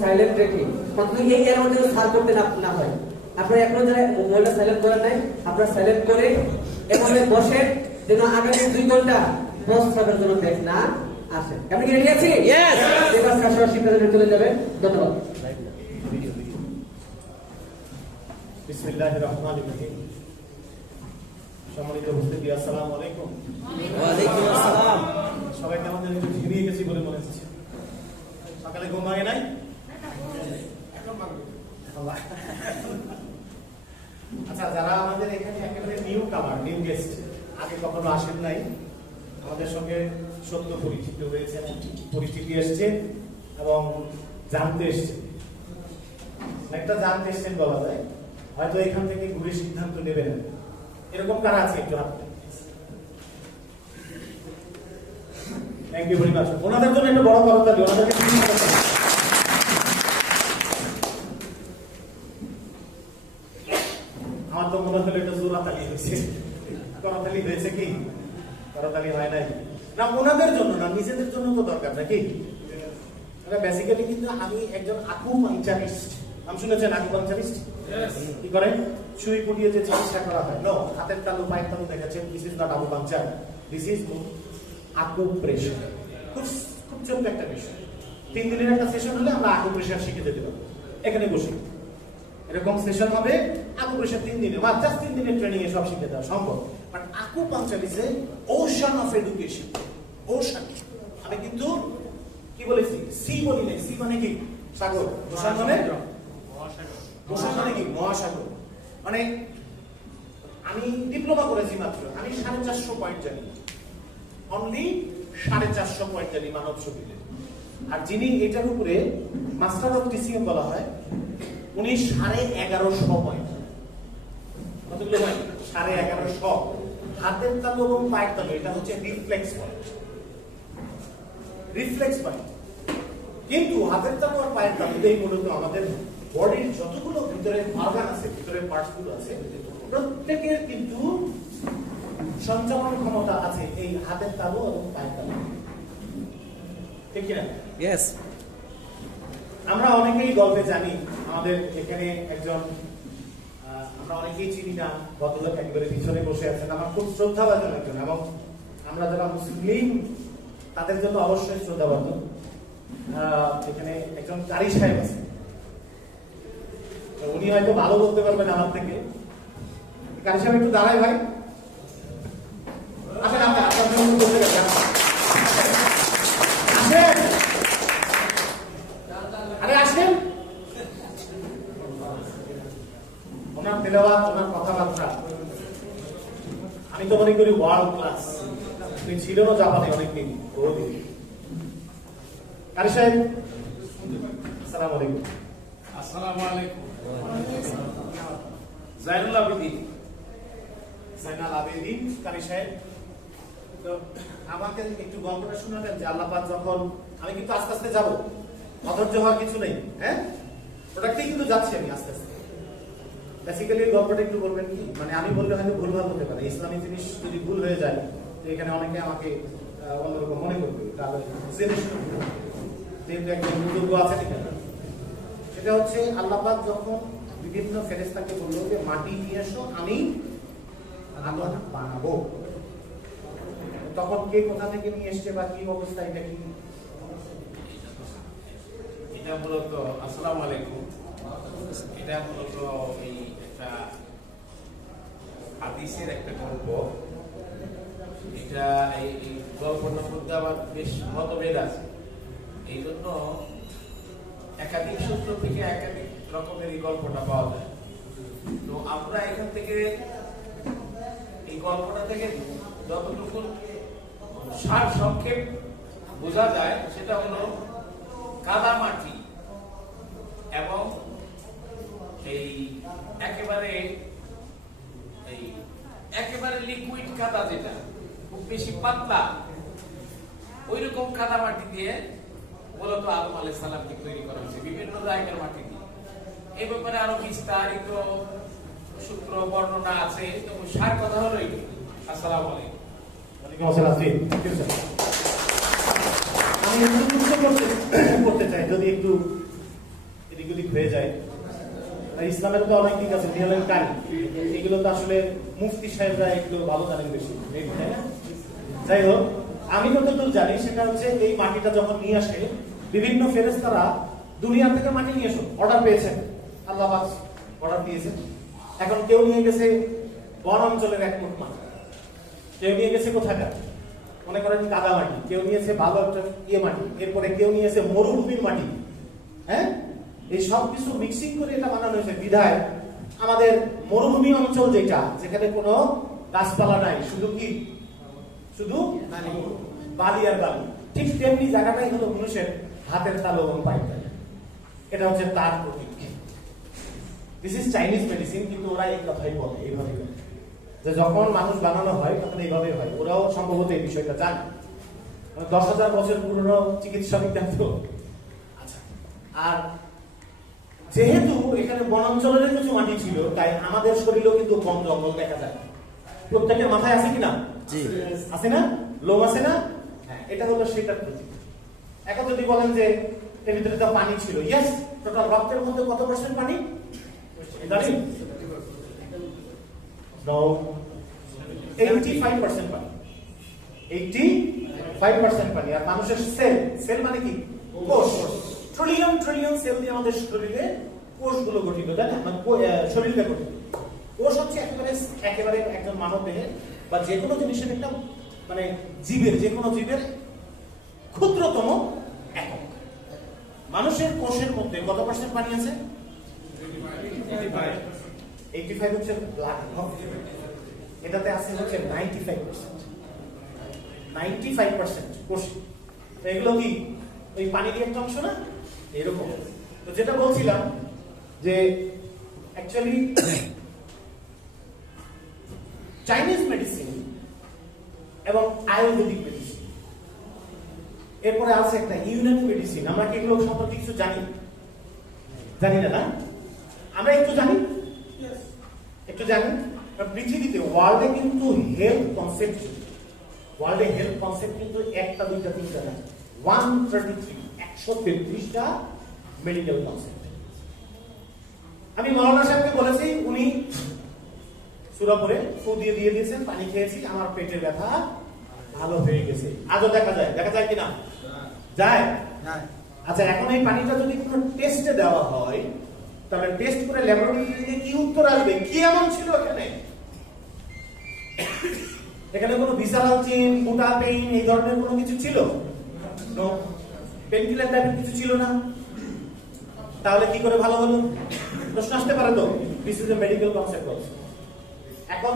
Silent রেখে অন্তত এই এর মধ্যে সার করতে না হয়। আপনারা এখনো যারা মোবাইলটা সাইলেন্ট করেন নাই, আপনারা সাইলেন্ট করে এভাবে বসেন যেন আগামী 2 ঘন্টা প্রস্তাবের জন্য ব্যাক না আসে। আপনি কি রেডি আছেন? ইয়েস। এবার সরাসরি শিক্ষার্থীরা চলে যাবে। ধন্যবাদ। বিসমিল্লাহির রহমানির রহিম। সম্মানিত উপস্থিতি, আসসালামু আলাইকুম। ওয়া আলাইকুম আসসালাম। সবাই কেমন যেন একটু ঘুমিয়ে গেছি বলে মনে হচ্ছে। সকালে ঘুম ভাঙে নাই? এখন ভাঙবে। আচ্ছা, যারা আমাদের এখানে একেবারে নিউ কামার, নিউ গেস্ট, আগে কখনো আসেন নাই, আমাদের সঙ্গে সত্য পরিচিত হয়েছে, পরিচিতি এসছে এবং জানতে এসছে, একটা জানতে এসছেন বলা যায়। হয়তো এখান থেকে ঘুরে সিদ্ধান্ত নেবেন, এরকম কারা আছে একটু হাত? Thank you very much. ওনাদের জন্য একটা বড় করতালি, ওনাদেরকে আমার তো মনে হলো এটা জোরাতালি হয়েছে। করতালি হয়েছে কি? করতালি হয় নাই না, ওনাদের জন্য না, নিজেদের জন্য তো দরকার নাকি? বেসিক্যালি কিন্তু আমি একজন আকুপাংচারিস্ট। নাম শুনেছেন আকুপাংচারিস্ট? কি করেন? সুই পুটিয়ে যে চিকিৎসা করা হয়। নো, হাতের তালু পায়ের তালু দেখাচ্ছেন। This is not acupuncture, this is acupressure. খুব খুব ছোট্ট একটা বিষয়। 3 দিনের একটা সেশন হলে আমরা আকুপ্রেশার শিখে যেতে পারবো এখানে বসে। এরকম সেশন হবে আকুপ্রেশার 3 দিনে, বা জাস্ট 3 দিনের ট্রেনিং এ সব শিখে দেওয়া সম্ভব। But acupuncture is a ocean of education. Ocean, আমি কিন্তু কি বলেছি? সি বলি নাই। সি মানে কি? সাগর। ওশান মানে ওশান মানে কি? মহাসাগর। মানে আমি ডিপ্লোমা করেছি মাত্র, আমি 450 পয়েন্ট জানি, অনলি 450 পয়েন্ট জানি মানব শরীরে। আর যিনি এটার উপরে মাস্টার অফ টিচিং বলা হয়, উনি 1150 পয়েন্ট। কতগুলো পয়েন্ট? 1150। হাতের তালু এবং পায়ের তালু, এটা হচ্ছে রিফ্লেক্স পয়েন্ট। Reflex point. কিন্তু হাতের তালু আর পায়ের তালু এই মূলত আমাদের বডির যতগুলো ভিতরের অর্গান আছে, ভিতরের পার্টস গুলো আছে, প্রত্যেকের কিন্তু সঞ্চালন ক্ষমতা আছে এই হাতের তালু এবং পায়ের তালু। ঠিক কিনা? ইয়েস। আমরা অনেকেই গল্পে জানি, আমাদের এখানে একজন আমরা অনেকেই চিনি না, ভদ্রলোক একেবারে পিছনে বসে আছেন, আমার খুব শ্রদ্ধাভাজন একজন, এবং আমরা যারা মুসলিম তাদের জন্য অবশ্যই শ্রদ্ধাভাজন। এখানে একজন কারি সাহেব আছে, উনি হয়তো ভালো বলতে পারবেন আমার থেকে। কারি সাহেব একটু দাঁড়ায় ভাই, আসেন। আপনার বলতে গেছেন, আসেন, আরে আসেন। ওনার তেলাওয়াত, ওনার কথাবার্তা আমি তো মনে করি ওয়ার্ল্ড ক্লাস। তিনি ছিলেন জাপানে অনেকদিন, বহুদিন। কারি সাহেব, আসসালামু আলাইকুম। আসসালামু আলাইকুম। জাইনুল আবেদিন। জাইনাল আবেদিন কারি সাহেব, তো আমাকে একটু গল্পটা শোনাবেন যে আল্লাহ পাক যখন, আমি কিন্তু আস্তে আস্তে যাবো, অধৈর্য হওয়ার কিছু নেই, হ্যাঁ, প্রোডাক্টে কিন্তু যাচ্ছি আমি আস্তে আস্তে। বেসিক্যালি এই গল্পটা একটু বলবেন কি? মানে আমি বললে হয়তো ভুলভাল হতে পারে, ইসলামী জিনিস যদি ভুল হয়ে যায় তো এখানে অনেকে আমাকে অন্যরকম মনে করবে, তাহলে জেনে শুনে যেহেতু একজন বুজুর্গ আছে এখানে। সেটা হচ্ছে আল্লাহ পাক যখন বিভিন্ন ফেরেশতাকে বললো যে মাটি নিয়ে এসো, আমি আগুন বানাবো, তখন কে কোথা থেকে নিয়ে এসছে বা কি অবস্থা, এটা কি? এটা মূলত, আসসালামু আলাইকুম, এটা মূলত এই একটা হাদিসের একটা গল্প। এটা এই গল্পটার মধ্যে আবার বেশ মতভেদ আছে, এই জন্য একাধিক সূত্র থেকে একাধিক রকমের এই গল্পটা পাওয়া যায়। তো আমরা এখান থেকে এই গল্পটা থেকে যতটুকু সার সংক্ষেপ বোঝা যায় সেটা হলো কাদা মাটি এবং এই একেবারে লিকুইড কাদা, যেটা খুব বেশি পাতলা, ওইরকম কাদা মাটি দিয়ে মূলত আদম আলাইহিস সালামকে তৈরি করা হয়েছে, বিভিন্ন জায়গার মাটি দিয়ে। এই ব্যাপারে আরো বিস্তারিত সূত্র বর্ণনা আছে, তো সার কথা হলো এই। আসসালামু আলাইকুম। ওয়ালাইকুম আসসালাম। আমি করতে চাই, যদি একটু ওদিক হয়ে যায়। আর ইসলামের তো অনেক দিক আছে, রিয়েল টাইম, এগুলো তো আসলে মুফতি সাহেবরা এগুলো ভালো জানেন বেশি, তাই না? যাই হোক, আমি যতদূর জানি সেটা হচ্ছে এই মাটিটা যখন নিয়ে আসে বিভিন্ন ফেরেশতারা দুনিয়া থেকে মাটি নিয়ে এসো, অর্ডার পেয়েছেন, আল্লাহ পাক অর্ডার দিয়েছেন। এখন কেউ নিয়ে গেছে বন অঞ্চলের এক মুঠ মাটি, কেউ নিয়ে গেছে কোথাকার মনে করেন কাদা মাটি, কেউ নিয়েছে ভালো একটা মাটি, এরপরে কেউ নিয়েছে মরুভূমির মাটি। হ্যাঁ, এই সব কিছু মিক্সিং করে এটা বানানো হয়েছে। বিধায় আমাদের মরুভূমি অঞ্চল যেটা, যেখানে কোনো গাছপালা নাই, শুধু কি, শুধু বালি আর বালি, ঠিক তেমনি জায়গাটাই হলো মানুষের হাতের তালু এবং পায়ের তালু। এটা হচ্ছে তার প্রতীক। দিস ইজ চাইনিজ মেডিসিন, কিন্তু ওরা এই কথাই বলে, এইভাবে বলে যে যখন মানুষ বানানো হয় তখন এইভাবে হয়। ওরাও সম্ভবত এই বিষয়টা জানে। 10,000 বছর পুরনো চিকিৎসা বিজ্ঞান তো। আচ্ছা, আর যেহেতু এখানে বনাঞ্চলের কিছু মাটি ছিল, তাই আমাদের শরীরেও কিন্তু বন জঙ্গল দেখা যায়। প্রত্যেকের মাথায় আছে কিনা? আছে না? লোম আছে না? হ্যাঁ, এটা হলো সেটার প্রতীক। এখন যদি বলেন যে এর ভিতরে তো পানি ছিল, ইয়েস, টোটাল রক্তের মধ্যে কত পার্সেন্ট পানি জানেন? No, 85% পানি, 85% পানি। আর মানুষের সেল, সেল মানে কি? কোষ। ট্রিলিয়ন ট্রিলিয়ন সেল দিয়ে আমাদের শরীরে কোষগুলো গঠিত, তাই না? শরীরটা গঠিত। কোষ হচ্ছে একেবারে একজন মানব দেহে বা যে কোনো জিনিসের একটা, মানে জীবের, যে কোনো জীবের ক্ষুদ্রতম একক। মানুষের কোষের মধ্যে কত পার্সেন্ট পানি আছে? 85 হচ্ছে ব্লাড, এটাতে আছে হচ্ছে 95% কোষ। এগুলো কি ওই পানির একটা অংশ না? এরকম। তো যেটা বলছিলাম যে অ্যাকচুয়ালি চাইনিজ মেডিসিন এবং আয়ুর্বেদিক মেডিসিন, এরপরে আছে একটা ইউনানি মেডিসিন। আমরা কি এগুলো সম্পর্কে কিছু জানি? জানি না, না? আমরা একটু জানি, একটু জানি। পৃথিবীতে ওয়ার্ল্ডে কিন্তু হেলথ কনসেপ্ট, ওয়ার্ল্ডে হেলথ কনসেপ্ট কিন্তু একটা, দুইটা, তিনটা না, 133টা মেডিকেল কনসেপ্ট। আমি মাওলানা সাহেবকে বলেছি, উনি সূরা পড়ে ফু দিয়ে দিয়েছেন, পানি খেয়েছি, আমার পেটের ব্যথা ভালো হয়ে গেছে। আজও দেখা যায়, দেখা যায় কিনা? যায়। আচ্ছা, এখন এই পানিটা যদি কোনো টেস্টে দেওয়া হয়, তাহলে টেস্ট করে ল্যাবরেটরিতে কি উত্তর আসবে? কি এমন ছিল এখানে? এখানে কোনো ভিসারাল চেইন, মোটা পেইন, এই ধরনের কোনো কিছু ছিল? নো। পেইনকিলার টাইপের কিছু ছিল না। তাহলে কি করে ভালো হলো? প্রশ্ন আসতে পারে তো। This is a medical concept. এখন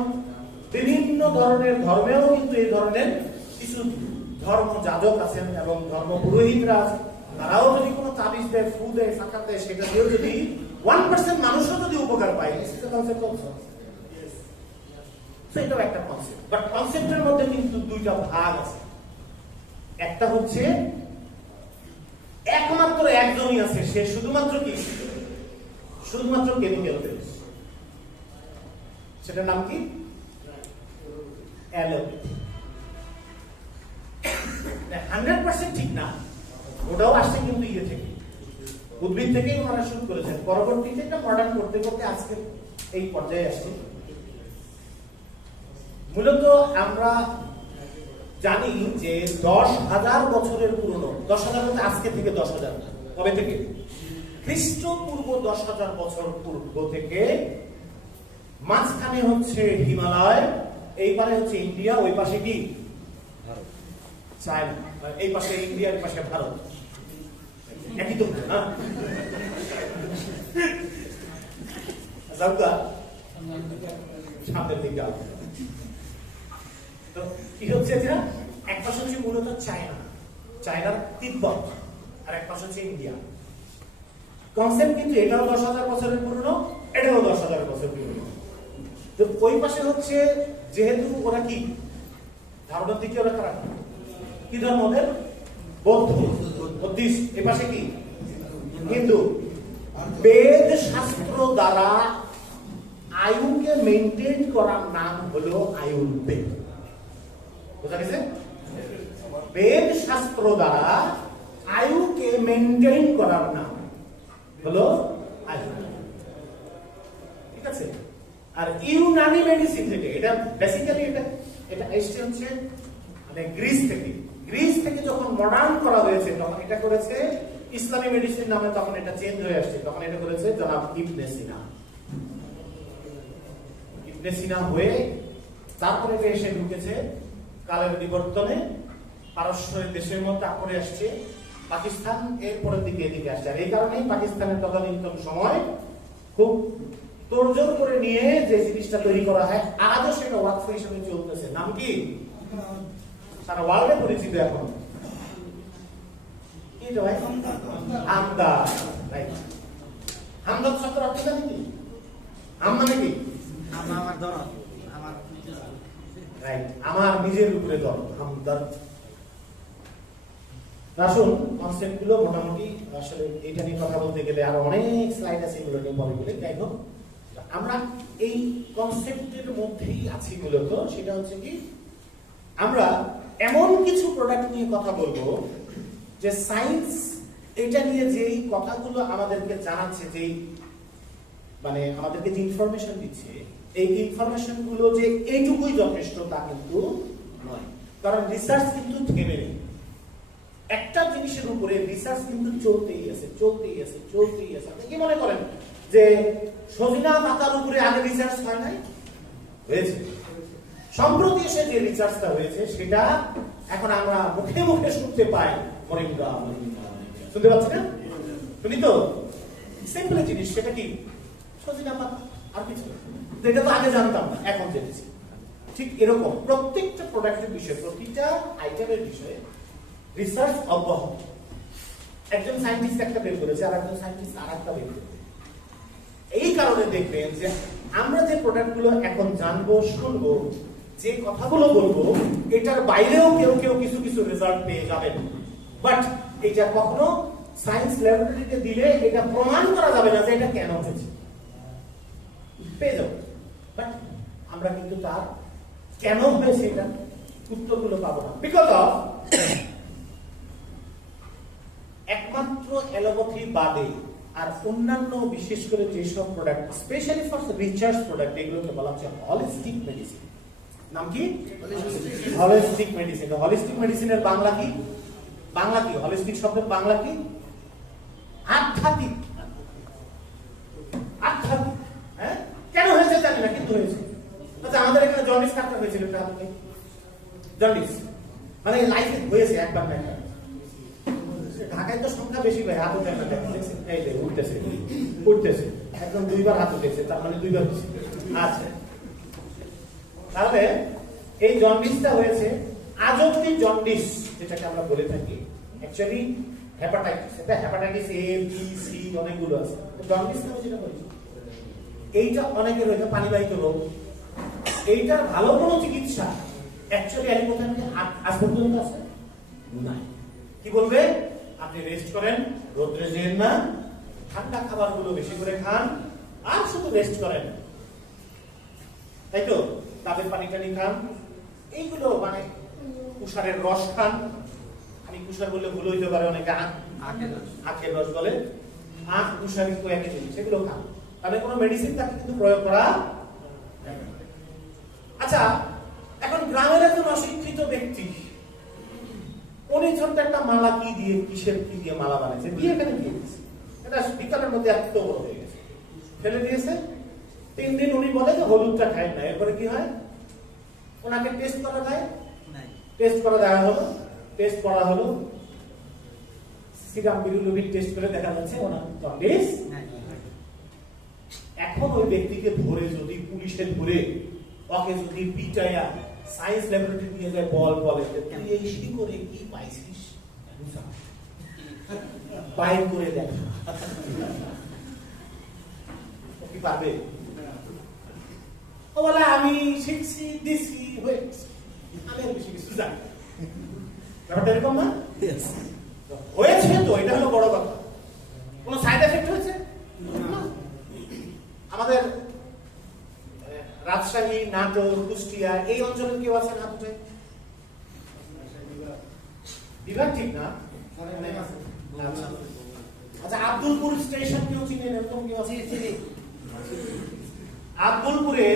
বিভিন্ন ধরনের ধর্মেও কিন্তু এই ধরনের কিছু ধর্ম যাজক আছেন এবং ধর্ম পুরোহিতরা আছেন। তারাও যদি কোনো তাবিজ দেয়, ফু দেয়, ফাঁকা দেয়, সেটা দিয়েও যদি 1% মানুষও যদি উপকার পায়, this is a concept also. So এটাও একটা কনসেপ্ট। বাট কনসেপ্টের মধ্যে কিন্তু দুইটা ভাগ আছে। একটা হচ্ছে একমাত্র একজনই আছে, সে শুধুমাত্র কি? শুধুমাত্র কেমিক্যাল বেস। সেটার নাম কি? অ্যালোপ্যাথি। 100% ঠিক না, ওটাও আসছে কিন্তু ইয়ে থেকে, উদ্ভিদ থেকেই ওনারা শুরু করেছেন। পরবর্তীতে এটা মডার্ন করতে করতে আজকে এই পর্যায়ে আসছে। মূলত আমরা জানি যে 10,000 বছরের পুরনো, 10,000 বলতে আজকে থেকে 10,000, কবে থেকে? খ্রিস্টপূর্ব 10,000 বছর পূর্ব থেকে মাঝখানে হচ্ছে হিমালয়, এই পারে হচ্ছে ইন্ডিয়া, ওই পাশে কি চায়না, এই পাশে ইন্ডিয়া, এই পাশে ভারত। একই তো না? সামনের দিকে তো কি হচ্ছে এটা? এক পাশে হচ্ছে মূলত চায়না, চায়নার তিব্বত, আর এক পাশে হচ্ছে ইন্ডিয়া। কনসেপ্ট কিন্তু এটাও 10,000 বছরের পুরনো, এটাও 10,000 বছর পুরনো। তো ওই পাশে হচ্ছে, যেহেতু ওরা কি ধারণার দিকে ওরা খারাপ, কি ধর্ম ওদের? বৌদ্ধ, বুদ্ধিস্ট। এ পাশে কি? হিন্দু। বেদ শাস্ত্র দ্বারা আয়ুকে মেনটেন করার নাম হলো আয়ুর্বেদ। বুঝা গেছে? বেদ শাস্ত্র দ্বারা আয়ুকে মেনটেন করার নাম হলো আজমাইন। ঠিক আছে? আর ইউনানি মেডিসিন থেকে, এটা বেসিক্যালি এটা এসছে হচ্ছে মানে গ্রিস থেকে। গ্রিস থেকে যখন মডার্ন করা হয়েছে তখন এটা করেছে ইসলামী মেডিসিন নামে, তখন এটা চেঞ্জ হয়ে আসছে, তখন এটা করেছে জনাব ইবনে সিনা। ইবনে সিনা হয়ে তারপরে এটা এসে ঢুকেছে কালের বিবর্তনে পারস্যের দেশের মধ্যে করে আসছে পাকিস্তান, এর পরের দিকে এদিকে আসছে। আর এই কারণেই পাকিস্তানের তদানীন্তন সময় খুব তোড়জোড় করে নিয়ে যে জিনিসটা তৈরি করা হয় আজও সেটা ওয়াকফ হিসেবে চলতেছে। নাম কি? সারা ওয়ার্ল্ডে পরিচিত এখন। কি এটা ভাই? আমদাদ। রাইট। আমদাদ শব্দের অর্থ জানেন কি? আম মানে কি? আমার দরদ, আমার রাইট, আমার নিজের উপরে দরদ, আমদাদ। আসুন কনসেপ্ট গুলো মোটামুটি, আসলে এটা নিয়ে কথা বলতে গেলে আরো অনেক স্লাইড আছে, এগুলো নিয়ে পরে বলে। যাই হোক, আমরা এই কনসেপ্টের মধ্যেই আছি মূলত। সেটা হচ্ছে কি, আমরা এমন কিছু প্রোডাক্ট নিয়ে কথা বলবো যে সায়েন্স এটা নিয়ে যেই কথাগুলো আমাদেরকে জানাচ্ছে, যেই মানে আমাদেরকে যে ইনফরমেশন দিচ্ছে, এই ইনফরমেশন গুলো যে এইটুকুই যথেষ্ট তা কিন্তু নয়। কারণ রিসার্চ কিন্তু থেমে নেই। একটা জিনিসের উপরে রিসার্চ কিন্তু চলতেই আছে, চলতেই আছে, চলতেই আছে। আপনি কি মনে করেন যে সজিনা পাতার উপরে আগে রিসার্চ হয় নাই? হয়েছে। সম্প্রতি এসে যে রিসার্চটা হয়েছে সেটা এখন আমরা মুখে মুখে শুনতে পাই, মরিঙ্গা মরিঙ্গা। শুনতে পাচ্ছি না? শুনি তো? সিম্পল জিনিস, সেটা কি? সজিনা পাতা, আর কিছু। এটা তো আগে জানতাম না, এখন জেনেছি। ঠিক এরকম প্রত্যেকটা প্রোডাক্টের বিষয়ে, প্রতিটা আইটেমের বিষয়ে রিসার্চ অব্যাহত। একজন সায়েন্টিস্ট একটা বের করেছে, আর একজন সায়েন্টিস্ট আর একটা বের করেছে। এই কারণে দেখবেন যে আমরা যে প্রোডাক্টগুলো এখন জানবো, শুনবো, যে কথাগুলো বলবো, এটার বাইরেও কেউ কেউ কিছু কিছু রেজাল্ট পেয়ে যাবেন। বাট এটা কখনো সায়েন্স ল্যাবরেটরিতে দিলে এটা প্রমাণ করা যাবে না যে এটা কেন হয়েছে। পেয়ে যাবো, বাট আমরা কিন্তু তার কেন হয়েছে এটা উত্তরগুলো পাবো না। বিকজ অফ একমাত্র অ্যালোপ্যাথি বাদে আর অন্যান্য বিশেষ করে যেসব product, specially for research product, এগুলোকে বলা হচ্ছে হলিস্টিক মেডিসিন। নাম কি? Holistic medicine. হলিস্টিক মেডিসিনের বাংলা কি? বাংলা কি? হলিস্টিক শব্দের বাংলা কি? আধ্যাত্মিক। আধ্যাত্মিক। হ্যাঁ, কেন হয়েছে জানি না, কিন্তু হয়েছে। আচ্ছা, আমাদের এখানে জন্ডিস কাটতে হয়েছিল, জন্ডিস মানে লাইফে হয়েছে একবার না একবার। ঢাকায় তো সংখ্যা বেশি ভাই, হাত উঠে না, দেখছেন? এই যে উঠতেছে, উঠতেছে, একদম দুইবার হাত উঠেছে, তার মানে দুইবার হয়েছে। আচ্ছা, তাহলে এই জন্ডিসটা হয়েছে আজ অব্দি। জন্ডিস যেটাকে আমরা বলে থাকি অ্যাকচুয়ালি হেপাটাইটিস। এটা হেপাটাইটিস এ, বি, সি অনেকগুলো আছে। জন্ডিস নামে যেটা বলছি, এইটা অনেকের হয়তো পানিবাহিত রোগ। এইটার ভালো কোনো চিকিৎসা অ্যাকচুয়ালি অ্যালোপ্যাথি আজ পর্যন্ত আছে না। কি বলবে? আপনি রেস্ট করেন, রোদ্রে যেন না, ঠান্ডা খাবারগুলো বেশি করে খান, আর শুধু রেস্ট করেন, তাই তো? ডাবের পানি টানি খান, এইগুলো মানে কুষারের রস খান। আমি কুষার বললে ভুল হইতে পারে, অনেকে আখের রস বলে। আখ কুষার কিন্তু একই জিনিস, সেগুলো খান। তাহলে কোনো মেডিসিন তাকে কিন্তু প্রয়োগ করা। আচ্ছা, এখন গ্রামের একজন অশিক্ষিত ব্যক্তি, উনি ছোট্ট একটা মালা কি দিয়ে, কিসের কি দিয়ে মালা বানাইছে, দিয়ে এখানে দিয়ে দিয়েছে। এটা বিকালের মধ্যে এত বড় হয়ে গেছে, ফেলে দিয়েছে। 3 দিন উনি বলে যে হলুদটা খায় না। এরপরে কি হয়? ওনাকে টেস্ট করা যায়, টেস্ট করা দেওয়া হলো, টেস্ট করা হলো, সিরাম বিলিরুবিন টেস্ট করে দেখা যাচ্ছে ওনার জন্ডিস। এখন ওই ব্যক্তিকে ধরে যদি পুলিশে ধরে ওকে যদি পিটায়া সায়েন্স ল্যাবরেটরি নিয়ে যায়, বলে তুই এই শিকড়ে কি পাইছিস, বাইর করে দেখা, কি পারবে? ও বলে আমি শিখছি, দিছি, হয়েছে, আমি আর বেশি কিছু জানি। ব্যাপারটা এরকম না? হয়েছে তো, এটা হলো বড় কথা। কোন সাইড এফেক্ট হয়েছে? আমাদের রাজশাহী, নাটোর, কুষ্টিয়া এই অঞ্চলের কেউ আছেন হাত উঠে? বিভাগ ঠিক না, আচ্ছা, আব্দুলপুর স্টেশন কেউ চিনেন? এরকম কেউ আছে? আব্দুলপুরে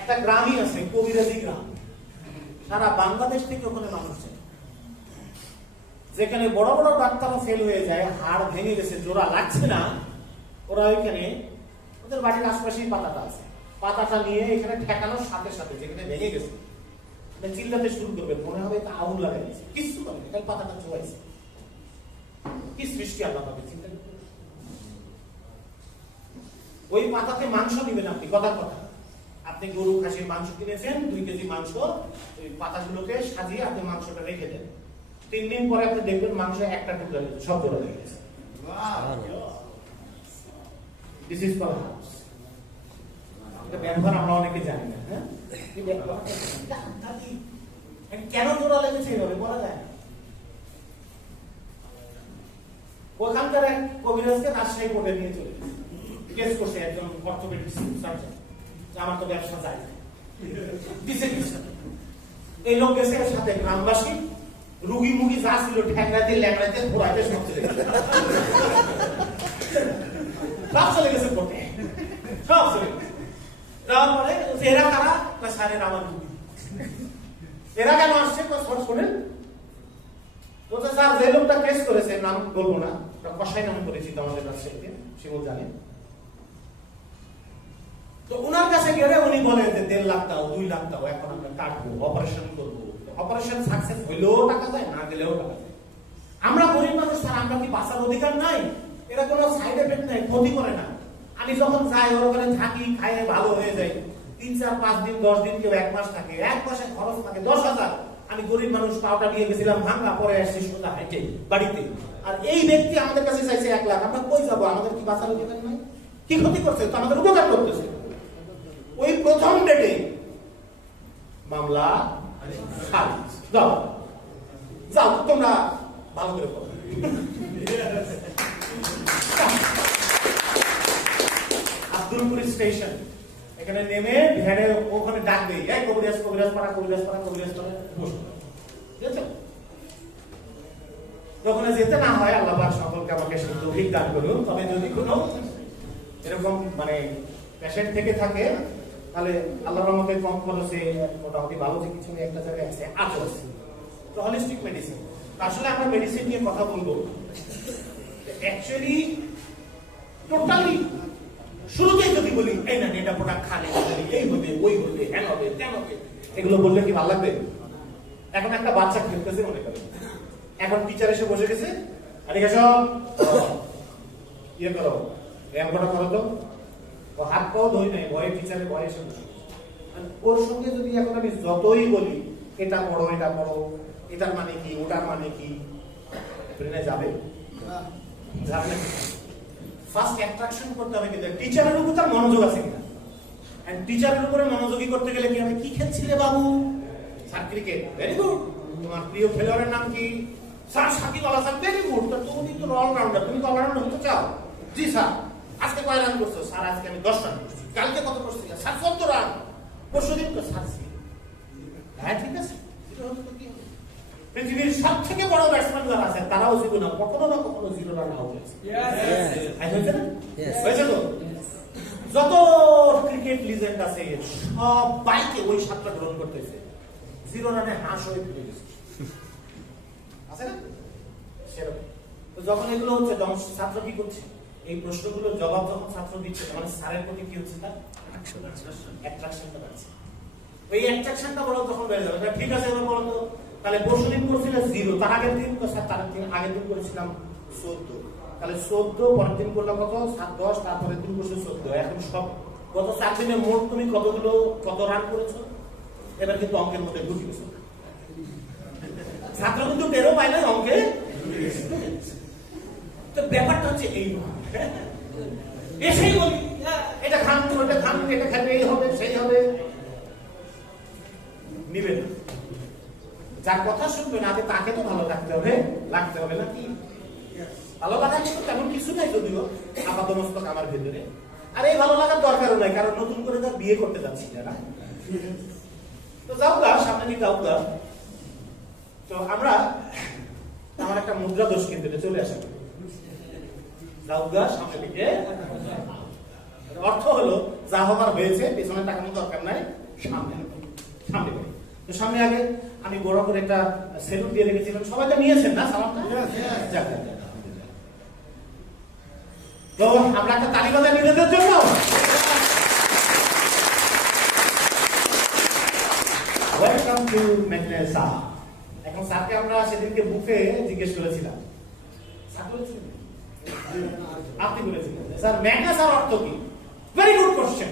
একটা গ্রামই আছে, কবিরাজি গ্রাম। সারা বাংলাদেশ থেকে ওখানে মানুষ যায়, যেখানে বড় বড় ডাক্তাররা ফেল হয়ে যায়, হাড় ভেঙে গেছে, জোড়া লাগছে না, ওরা ওইখানে ওদের বাড়ির আশপাশেই পাতাটা আছে, পাতাটা নিয়ে এখানে ঠেকানোর সাথে সাথে যেখানে ভেঙে গেছে চিল্লাতে শুরু করবে, মনে হবে তা আগুন লাগাই দিয়েছে, কিছু করে এখানে পাতাটা চোয়াইছে। কি সৃষ্টি আল্লাহ পাবে, চিন্তা করতে। ওই পাতাতে মাংস দিবেন আপনি, কথার কথা, আপনি গরু খাসির মাংস কিনেছেন 2 কেজি মাংস, ওই পাতাগুলোকে সাজিয়ে আপনি মাংসটা রেখে দেন, 3 দিন পরে আপনি দেখবেন মাংস একটা টুকরা সব জোড়া হয়ে গেছে। This is call house. এটা ব্যবহার আমরা অনেকে জানি না। হ্যাঁ, কেন জোড়া লেগেছে এভাবে বলা যায় না। ওখানকার এক কবিরাজকে রাজশাহী কোর্টে নিয়ে চলে কেস করছে একজন অর্থোপেডিক সার্জন, আমার তো ব্যবসা যায় না। এই লোক গেছে, সাথে গ্রামবাসী, রুগী মুগি যা ছিল ঠ্যাংরাতে ল্যাংড়াতে ঘোরাতে সব চলে গেছে, সব চলে গেছে কোর্টে, সব চলে গেছে। যাওয়ার পরে এরা কারা? স্যারের আমার রুগী। এরা কেন আসছে? শোনেন, স্যার যে লোকটা কেস করেছে, নাম বলবো না, কষাই নাম পরিচিত আমাদের রাজশাহীতে, শিমুল জানেন। তো ওনার কাছে গেলে উনি বলে যে 1.5 লাখ দাও, 2 লাখ দাও, এখন আমরা কাটবো, অপারেশন করবো। অপারেশন সাকসেস হইলেও টাকা যায়, না গেলেও টাকা যায়। আমরা গরিব মানুষ, স্যার আমরা কি বাঁচার অধিকার নাই? এরা কোনো সাইড এফেক্ট নাই, ক্ষতি করে না। আমি যখন যাই ওর ওখানে থাকি, খাইয়ে ভালো হয়ে যাই, 3, 4, 5 দিন, 10 দিন, কেউ 1 মাস থাকে, 1 মাসে খরচ থাকে 10,000। আমি গরিব মানুষ, পাওটা দিয়ে গেছিলাম ভাঙা, পরে আসছি সোজা হাইটে বাড়িতে। আর এই ব্যক্তি আমাদের কাছে চাইছে 1 লাখ, আমরা কই যাবো? আমাদের কি বাঁচার অধিকার নাই? কি ক্ষতি করছে? তো আমাদের উপকার করতেছে। ওই প্রথম ডেটে মামলা খারিজ। যাও যাও, তোমরা ভালো করে পড়ো। আব্দুলপুর স্টেশন, এখানে নেমে ভ্যানে ওখানে ডাকবে, এই কবিরাজ, কবিরাজ পাড়া, কবিরাজ পাড়া, কবিরাজ পাড়া, ঠিক আছে? ওখানে যেতে না হয়, আল্লাহ পাক সকলকে আমাকে সেই তৌফিক দান করুন। তবে যদি কোনো এরকম মানে পেশেন্ট থেকে থাকে, তাহলে আল্লাহর রহমতে কম খরচে মোটামুটি ভালো চিকিৎসা একটা জায়গায় আছে, আছে তো হলিস্টিক মেডিসিন। আসলে আমরা মেডিসিন নিয়ে কথা বলবো, অ্যাকচুয়ালি টোটালি শুরুতেই যদি বলি এই না এটা প্রোডাক্ট খালে এই হবে, ওই হবে, হ্যাঁ হবে, তেন হবে, এগুলো বললে কি ভালো লাগবে? এখন একটা বাচ্চা খেলতেছে মনে করেন, এখন টিচার এসে বসে গেছে, আরে সব ইয়ে করো, ব্যায়ামটা করো, তো ও হাত পাও ধই নাই, ভয়ে টিচারের ভয়ে এসে বসে। ওর সঙ্গে যদি এখন আমি যতই বলি এটা পড়ো, এটা পড়ো, এটার মানে কি, ওটার মানে কি, ব্রেনে যাবে? যাবে। ফার্স্ট অ্যাট্রাকশন করতে হবে কিন্তু টিচারের উপর তার মনোযোগ আছে কিনা। এন্ড টিচারের উপরে মনোযোগী করতে গেলে কি হবে? কি খেলছিলে বাবু? Sir cricket, very good. তোমার প্রিয় খেলোয়াড়ের নাম কি? Sir Shakib Al Hasan, very good. তুমি তো অলরাউন্ডার, তুমি তো অলরাউন্ডার হতে চাও? জি স্যার। আজকে কয় রান করছো? স্যার আজকে আমি 10 রান করছি। কালকে কত করছি? Sir 14 run. পরশুদিন তো স্যার। হ্যাঁ ঠিক আছে, পৃথিবীর সব থেকে বড় ব্যাটসম্যান যারা আছে তারাও জীবনে কখনো না কখনো 0 রান আউট হয়েছে। হয়েছে তো? যত ক্রিকেট লিজেন্ড আছে সব বাইকে ওই সাতটা গ্রহণ করতেছে, 0 রানে হাঁস হয়ে ফিরে গেছে, আছে না? সেরকম তো যখন এগুলো হচ্ছে, তখন ছাত্র কি করছে? এই প্রশ্নগুলোর জবাব যখন ছাত্র দিচ্ছে, মানে স্যারের প্রতি কি হচ্ছে? তার অ্যাট্রাকশনটা বাড়ছে। ওই অ্যাট্রাকশনটা বড় তখন বেড়ে যাবে। ঠিক আছে, এবার বলো তো, তাহলে পরশুদিন করছিল 0, তার আগের দিন স্যার, তার আগের দিন করেছিলাম 14, তাহলে 14, পরের দিন করলাম কত? 7, 10, তারপরের দিন করছে 14। এখন সব গত 4 দিনে মোট তুমি কত রান করেছো? এবার কিন্তু অঙ্কের মধ্যে ঢুকে গেছো। ছাত্র কিন্তু টেরও পায় না অঙ্কে। তো ব্যাপারটা হচ্ছে এই, এসেই বলি এটা খান, ওটা খান, এটা খাবে, এই হবে, সেই হবে, নিবে না। যার কথা শুনবে না, আগে তাকে তো ভালো লাগতে হবে নাকি? ভালো লাগা কিন্তু তেমন কিছু নাই, যদিও আপাতমস্তক আমার ভেতরে। আর এই ভালো লাগার দরকারও নাই, কারণ নতুন করে তার বিয়ে করতে যাচ্ছি না। তো যাও গা, সামনে নিয়ে যাও গা। তো আমরা, আমার একটা মুদ্রা দোষ কিন্তু চলে আসা, যাওগা সামনে দিকে। অর্থ হলো যা হবার হয়েছে, পেছনে তাকানোর দরকার নাই, সামনে সামনে করি। তো সামনে আগে আমি বড় করে একটা সেলুট দিয়ে রেখেছিলাম, সবাই তো নিয়েছেন না সালামটা? যাক, যাক, যাক। তো আমরা একটা তালি বাজাই নিজেদের জন্য। ওয়েলকাম টু ম্যাগনেসা। এখন স্যারকে আমরা সেদিনকে বুফে জিজ্ঞেস করেছিলাম, স্যার বলেছিলেন, আপনি বলেছিলেন স্যার ম্যাগনেসার অর্থ কি? Very good question.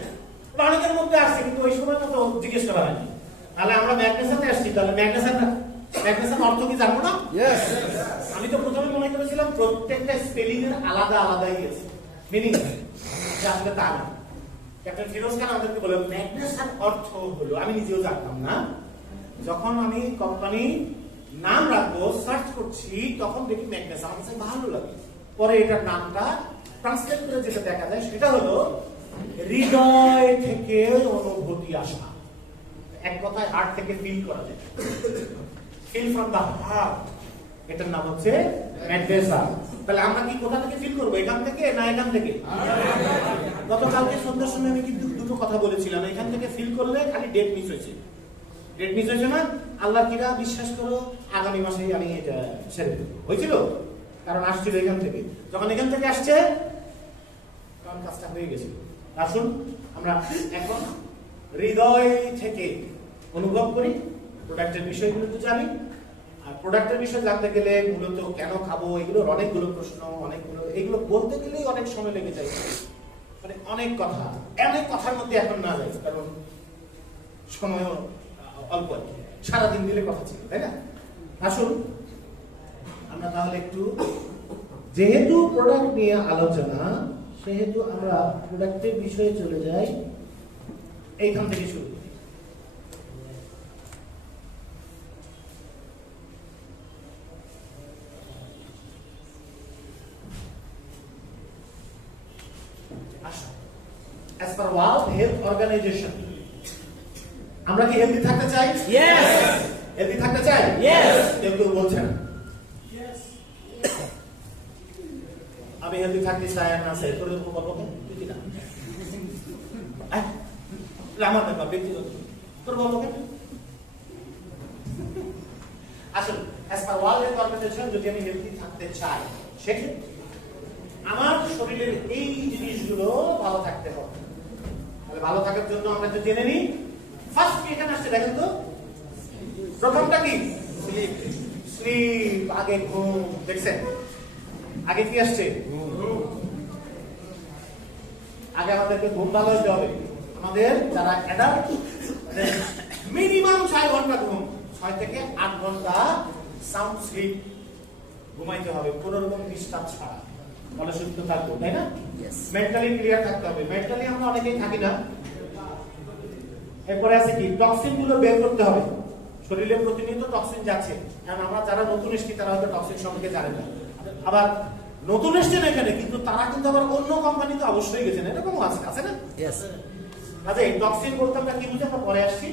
অনেকের মধ্যে আসছে কিন্তু ওই সময় মতো জিজ্ঞেস করা হয়নি। তাহলে আমরা ম্যাগনেসাতে আসছি, তাহলে ম্যাগনেসার অর্থ কি জানবো না? আমি তো প্রথমে মনে করেছিলাম প্রত্যেকটা স্পেলিং এর আলাদা আলাদাই আছে মিনিং, আসলে তা না। ক্যাপ্টেন ফিরোজ খান আমাদেরকে বলে ম্যাগনেসার অর্থ হলো, আমি নিজেও জানতাম না, যখন আমি কোম্পানি নাম রাখবো সার্চ করছি তখন দেখি ম্যাগনেস, আমার কাছে ভালো লাগে। পরে এটার নামটা ট্রান্সলেট করে যেটা দেখা যায় সেটা হলো হৃদয় থেকে অনুভূতি আসা। এক কথায় হার্ট থেকে ফিল করা যায়, ফিল ফ্রম দা হার্ট, এটার নাম হচ্ছে ম্যাগনেসা। তাহলে আমরা কি কোথা থেকে ফিল করবো, এখান থেকে না এখান থেকে? গতকালকে সন্ধ্যার সময় আমি কিন্তু দুটো কথা বলেছিলাম, এখান থেকে ফিল করলে খালি ডেট মিস হয়েছে, ডেট মিস হয়েছে না? আল্লাহ কিরা বিশ্বাস করো আগামী মাসেই আমি এটা ছেড়ে দেবো, হয়েছিল, কারণ আসছিল এখান থেকে। যখন এখান থেকে আসছে তখন কাজটা হয়ে গেছিল। আসুন আমরা এখন হৃদয় থেকে অনুভব করি, প্রোডাক্টের বিষয়গুলো তো জানি। আর প্রোডাক্টের বিষয় জানতে গেলে মূলত কেন খাবো, এগুলোর অনেকগুলো প্রশ্ন, অনেকগুলো, এগুলো বলতে গেলেই অনেক সময় লেগে যায়, মানে অনেক কথা, অনেক কথার মধ্যে এখন না যায়, কারণ সময়ও অল্প, সারাদিন দিলে কথা ছিল, তাই না? আসুন আমরা তাহলে একটু, যেহেতু প্রোডাক্ট নিয়ে আলোচনা, সেহেতু আমরা প্রোডাক্টের বিষয়ে চলে যাই, এইখান থেকে শুরু করি। As per World Health Organization, আমরা কি হেলদি থাকতে চাই? Yes. হেলদি থাকতে চাই? Yes. কেউ বলছেন আমি হেলদি থাকতে চাই আর না চাই, তোর বলবো তুই কি না? আমার ব্যাপার ব্যক্তিগত, তোর বলবো কেন? আসলে as per World Health Organization, যদি আমি হেলদি থাকতে চাই সেক্ষেত্রে আমার শরীরের এই জিনিসগুলো ভালো থাকতে হবে। তাহলে ভালো থাকার জন্য আমরা একটু জেনে নিই। ফার্স্ট কি এখানে আসছে দেখেন তো, প্রথমটা কি? স্লিপ। স্লিপ, আগে ঘুম, দেখছেন? আগে কি আসছে? আগে আমাদেরকে ঘুম ভালো হতে হবে। আমাদের যারা অ্যাডাল্ট মিনিমাম 6 ঘন্টা ঘুম, 6 থেকে 8 ঘন্টা সাউন্ড স্লিপ ঘুমাইতে হবে, কোনো রকম ডিস্টার্ব ছাড়া। বলে সুস্থ থাকবো, তাই না? মেন্টালি ক্লিয়ার থাকতে হবে। মেন্টালি আমরা অনেকেই থাকি না। এরপরে আছে কি, টক্সিন গুলো বের করতে হবে। শরীরে প্রতিনিয়ত টক্সিন যাচ্ছে, কারণ আমরা যারা নতুন এসেছি তারা হয়তো টক্সিন সম্পর্কে জানে না। আবার নতুন এসছেন এখানে, কিন্তু তারা কিন্তু আবার অন্য কোম্পানিতে অবশ্যই গেছেন, এরকমও আছে, আছে না? আচ্ছা, এই টক্সিন বলতে আমরা কি বুঝি, আমরা পরে আসছি।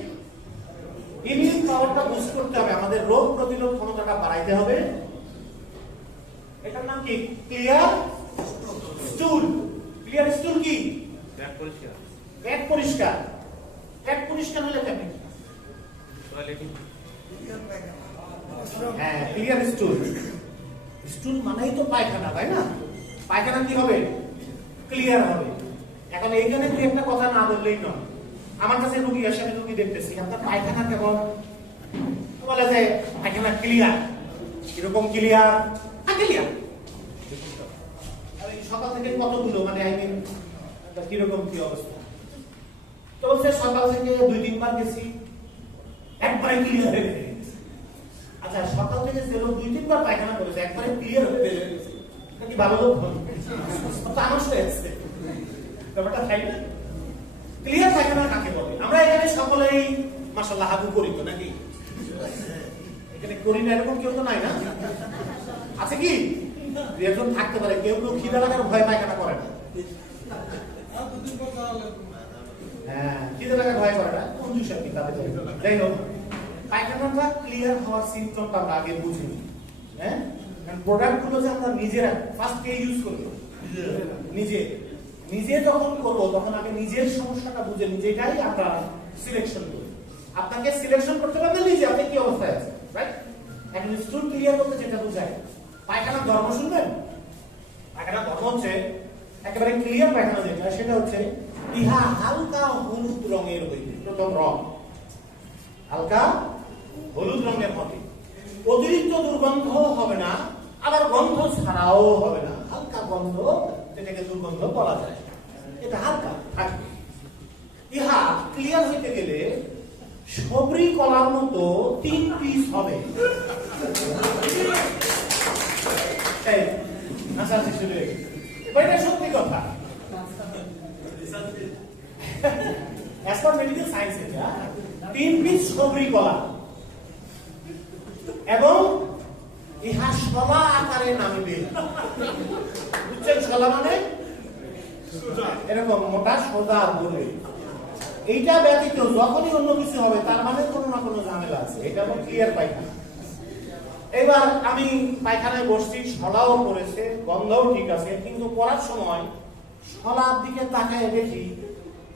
ইমিউন পাওয়ারটা বুস্ট করতে হবে, আমাদের রোগ প্রতিরোধ ক্ষমতাটা বাড়াইতে হবে। এটার নাম কি? ক্লিয়ার স্টুল। ক্লিয়ার স্টুল কি? পেট পরিষ্কার। পেট পরিষ্কার। পেট পরিষ্কার হলে কেমন? হ্যাঁ, ক্লিয়ার স্টুল। স্টুল মানেই তো পায়খানা, তাই না? পায়খানা কি হবে? ক্লিয়ার হবে। এখন এইখানে দুই একটা কথা না বললেই নয়। আমার কাছে রোগী আসে, আমি রোগী দেখতেছি, আপনার পায়খানা কেমন? বলে যে পায়খানা ক্লিয়ার। কিরকম ক্লিয়ার? ক্লিয়ার। সকাল থেকে কতগুলো, মানে আই মিন কিরকম কি অবস্থা? তো বলছে সকাল থেকে 2-3 বার গেছি, একবারে ক্লিয়ার হয়ে গেছে। আচ্ছা, সকাল থেকে যে লোক 2-3 বার পায়খানা করেছে, একবারে ক্লিয়ার হয়ে বের হয়ে গেছে, এটা কি ভালো লোক? মানুষ হয়েছে ব্যাপারটা, তাই না? ক্লিয়ার পায়খানা কাকে বলে? আমরা এখানে সকলেই মাশাআল্লাহ হাগু করি তো নাকি? এখানে করি না এরকম কেউ তো নাই না? আছে কি? একজন থাকতে পারে, কেউ কেউ খিদা লাগার ভয় পায়খানা করে না। হ্যাঁ, খিদা লাগার ভয় করে না, কঞ্জুস আর কি তাদের। যাই হোক, পায়খানাটা ক্লিয়ার হওয়ার সিম্পটমটা আমরা আগে বুঝি। হ্যাঁ, কারণ প্রোডাক্ট গুলো যে আমরা নিজেরা ফার্স্ট কে ইউজ করি, নিজে নিজে যখন করবো তখন আগে নিজের সমস্যাটা বুঝে নিজেটাই আমরা সিলেকশন করি। আপনাকে সিলেকশন করতে পারবেন নিজে আপনি কি অবস্থায় আছেন, রাইট? এখন স্টুল ক্লিয়ার করতে যেটা বোঝায়, পায়খানা ধর্ম শুনবেন? পায়খানা ধর্ম হচ্ছে একেবারে ক্লিয়ার পায়খানা যেটা, সেটা হচ্ছে ইহা হালকা হলুদ রঙের হইবে। প্রথম রং হালকা হলুদ রঙের হবে, অতিরিক্ত দুর্গন্ধ হবে না, আবার গন্ধ ছাড়াও হবে না, হালকা গন্ধ, যেটাকে দুর্গন্ধ বলা যায়, এটা হালকা থাকবে। ইহা ক্লিয়ার হইতে গেলে সবরি কলার মতো 3 পিস হবে। এই আশা শুরু হয়ে গেছে, এটা সত্যি কথা। As per medical science, 3 piece সবরি কলা এবং ইহা শলা আকারে নামিবে। বুঝছেন? শলা মানে এরকম মোটা সোজা বলবে। এইটা ব্যতীত যখনই অন্য কিছু হবে তার মানে কোনো না কোনো ঝামেলা আছে। এটা হলো ক্লিয়ার পায়খানা। এবার আমি পায়খানায় বসছি, শলাও পড়েছে, গন্ধও ঠিক আছে, কিন্তু পড়ার সময় শলার দিকে তাকায় দেখি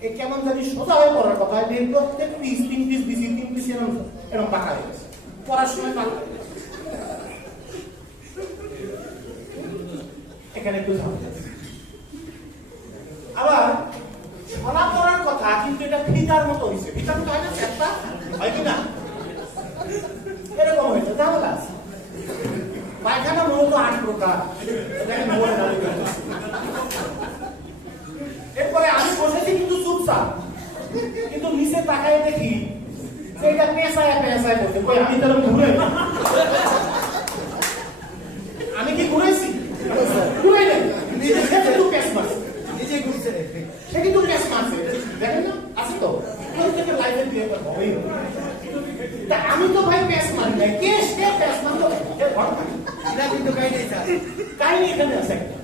এ কেমন জানি সোজা হয়ে পড়ার কথা, প্রত্যেক পিস 3 পিস দিছি, 3 পিস এরকম পাকা হয়ে গেছে, পড়ার সময় পাকা হয়ে গেছে। এখানে একটু ঝামেলা। আবার শলা পড়ার কথা, কিন্তু এটা ফিতার মতো হয়েছে। ফিতার মতো হয় না, একটা হয় কিনা এরকম হয়েছে, ঝামেলা আছে। পায়খানা মূলত 8 প্রকার। এরপরে আমি বসেছি কিন্তু চুপচাপ, কিন্তু নিচে তাকায় দেখি যে এটা পেঁচায় পেঁচায় করতে। কই আমি তাহলে ঘুরে, আমি কি ঘুরেছি? ঘুরে নেই, নিজে কিন্তু পেঁচ মারছে, নিজে ঘুরছে, সে কিন্তু পেঁচ মারছে। দেখেন না, আছে তো প্রত্যেকের লাইফে দিয়ে হবেই। আমি তো ভাই পেঁচ মারি নাই, কে সে পেঁচ মারলো? এটা কিন্তু কাহিনী এখানে আছে একটা।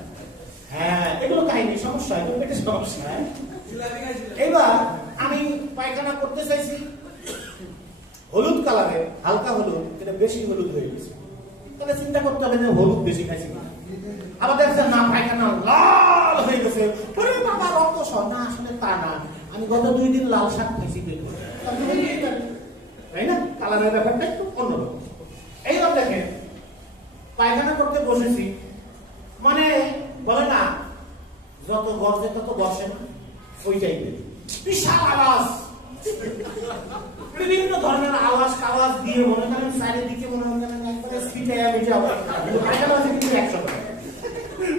হ্যাঁ, এগুলো কাহিনী, সমস্যা, এগুলো পেটের সমস্যা। এবার আমি পায়খানা করতে চাইছি হলুদ কালারের, হালকা হলুদ, এটা বেশি হলুদ হয়ে গেছে। তাহলে চিন্তা করতে হবে যে হলুদ বেশি খাইছি না। আবার দেখছে না, পায়খানা লাল হয়ে গেছে, ওরে বাবা রক্ত সর। না, আসলে তা না, আমি গত 2 দিন লাল শাক খাইছি, তাই না? কালারের ব্যাপারটা একটু অন্যরকম। এইবার দেখেন, পায়খানা করতে বসেছি, মানে বলে না যত গর্জে তত বসে না, ওই টাইপের বিশাল আওয়াজ, বিভিন্ন ধরনের আওয়াজ টাওয়াজ দিয়ে মনে করেন চারিদিকে মনে করেন একবারে স্পিডে পায়খানা আছে। কিন্তু 100 গ্রাম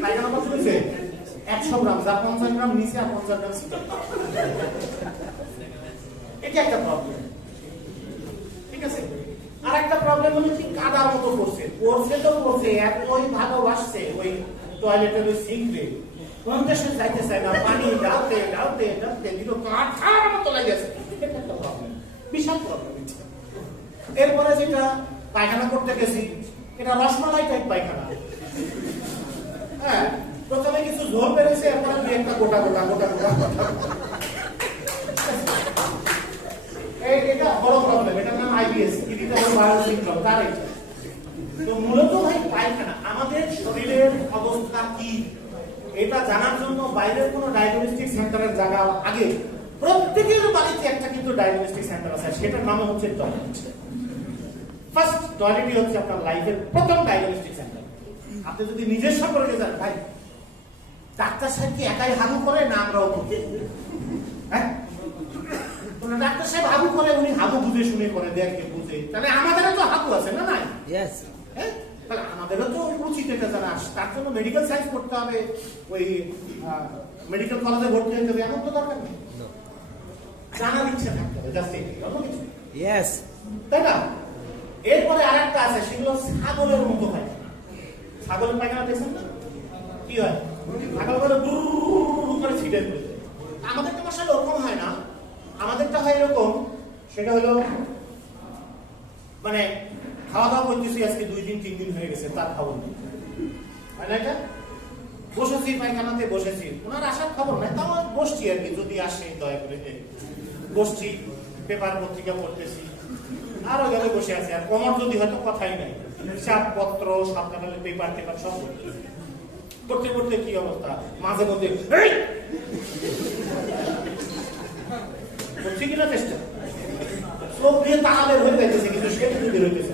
পায়খানা কত হয়েছে? 100 গ্রাম, যা 50 গ্রাম নিচে আর 50 গ্রাম সিটে। এটা একটা প্রবলেম, ঠিক আছে? আর একটা প্রবলেম হলো কি, কাদার মতো করছে, পড়ছে তো পড়ছে, এতই ভালোবাসছে ওই টয়লেটের ওই সিঙ্কে, কোন দেশে যাইতে চায় না, পানি ডালতে ডালতে ডালতে দিল, কাঠার মতো লাগে আছে। এটা একটা প্রবলেম, বিশাল প্রবলেম। এরপরে যেটা পায়খানা করতে গেছি, এটা রসমালাই টাইপ পায়খানা। হ্যাঁ, প্রথমে কিছু ঝোল বেড়েছে, এরপরে 2-1টা গোটা গোটা গোটা গোটা গোটা। এটা বড় প্রবলেম, এটার নাম আইবিএস, ইরিটেবল বাউল সিনড্রোম। তার এটা তো মূলত ভাই পায়খানা আমাদের শরীরের অবস্থা কি এটা জানার জন্য বাইরের কোনো ডায়াগনস্টিক সেন্টারের জায়গা আগে প্রত্যেকের বাড়িতে একটা কিন্তু ডায়াগনস্টিক সেন্টার আছে, সেটার নাম হচ্ছে টয়লেট। ফার্স্ট টয়লেটই হচ্ছে আপনার লাইফের প্রথম ডায়াগনস্টিক সেন্টার। আপনি যদি নিজের সম্পর্কে যান, ভাই ডাক্তার সাহেব কি একাই হাগু করে না আমরাও করি? হ্যাঁ, ডাক্তার সাহেব হাগু করে, উনি হাগু বুঝে শুনে করে, দেখে বুঝে, তাহলে আমাদেরও তো হাগু আছে না? নাই? হ্যাঁ, তাহলে আমাদেরও তো উচিত এটা জানা। তার জন্য মেডিকেল সায়েন্স করতে হবে, ওই মেডিকেল কলেজে ভর্তি হতে হবে, এমন তো দরকার নেই। জানার ইচ্ছে থাকতে হবে, জাস্ট অন্য কিছু, তাই না? এরপরে আরেকটা আছে, সেগুলো ছাগলের মতো পায়খানা। ছাগলের পায়খানা দেখছেন না? কি হয়? ছাগল করে দুরু করে ছিটে পড়ে যায়। আমাদেরটা আসলে ওরকম হয় না, আমাদেরটা হয় এরকম। সেটা হলো মানে খাওয়া দাওয়া করতেছি, আজকে 2 দিন 3 দিন হয়ে গেছে, তার খবর নেই, হয় না? এটা বসেছি, পায়খানাতে বসেছি, ওনার আসার খবর নাই, তাও বসছি আর কি, যদি আসে দয়া করে বসছি, পেপার পত্রিকা পড়তেছি, আরো গেলে বসে আছে। আর কোমর যদি হয়তো কথাই নাই, হিসাব পত্র, সাবধানে পেপার টেপার সব পড়তেছি। করতে করতে কি অবস্থা, মাঝে মধ্যে করছি কিনা চেষ্টা, চোখ দিয়ে তাকালে হয়ে যাইতেছে কিন্তু সেটা যদি হইতেছে।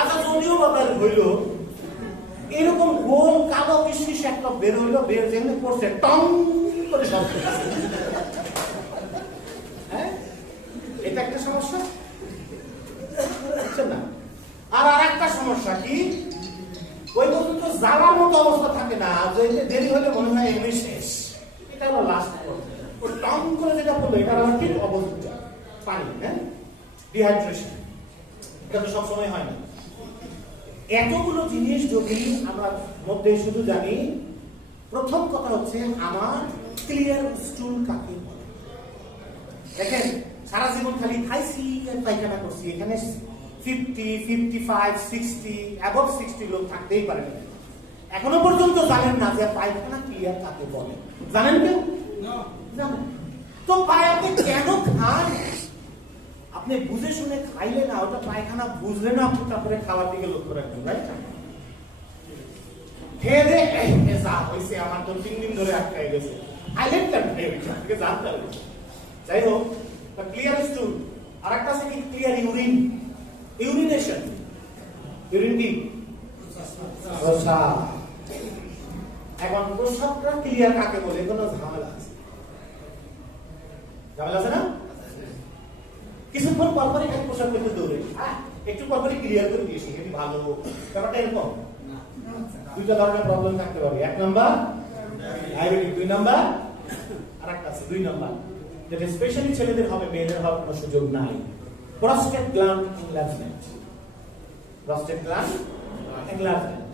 আচ্ছা যদিও বাবার হইল এরকম গোল কালো কিসমিস একটা বের হইলো, বের যেখানে পড়ছে টং করে সব, হ্যাঁ এটা একটা সমস্যা না। আর একটা সমস্যা কি, ওই পর্যন্ত জ্বালার মতো অবস্থা থাকে না, যে দেরি হলে মনে হয় এমনি শেষ, এটা হলো লাস্ট পর্যায়ে। ওই টং করে যেটা বললো এটা আমার ঠিক অবস্থা পানি, হ্যাঁ ডিহাইড্রেশন, এটা তো সবসময় হয় না। এতগুলো জিনিস যদি আমরা মধ্যে শুধু জানি, প্রথম কথা হচ্ছে আমার ক্লিয়ার স্টুল কাকে বলে। দেখেন সারা জীবন খালি খাইছি পায়খানা করছি, এখানে 50, 55, 60 অ্যাবভ 60 লোক থাকতেই পারে না, এখনো পর্যন্ত জানেন না যে পায়খানা ক্লিয়ার কাকে বলে। জানেন কেউ? জানেন তো আপনি কেন খান? আপনি বুঝে শুনে খাইলে না, ওটা পায়খানা বুঝলে না, আপনি তারপরে খাওয়ার দিকে লক্ষ্য রাখবেন, রাইট? খেয়ে দে যা হয়েছে, আমার তো 3 দিন ধরে আটকাই গেছে, আইলেন কেন থেকে জানতে হবে। যাই হোক, ক্লিয়ার স্টুল। আর একটা আছে কি ক্লিয়ার ইউরিন, ইউরিনেশন। ইউরিন কি? প্রস্রাব। এখন প্রস্রাবটা ক্লিয়ার কাকে বলে? কোনো ঝামেলা আছে? ঝামেলা আছে না? কিছুক্ষণ পরপরই খালি প্রস্রাব করতে দৌড়ে, একটু পরপরই ক্লিয়ার করে দিয়েছি, এটি ভালো। ব্যাপারটা এরকম দুইটা ধরনের প্রবলেম থাকতে পারে। 1 নাম্বার ডায়াবেটিক, 2 নাম্বার আর একটা আছে 2 নাম্বার, যেটা স্পেশালি ছেলেদের হবে, মেয়েদের হওয়ার কোনো সুযোগ নাই, prostate gland enlargement. Prostate gland enlargement,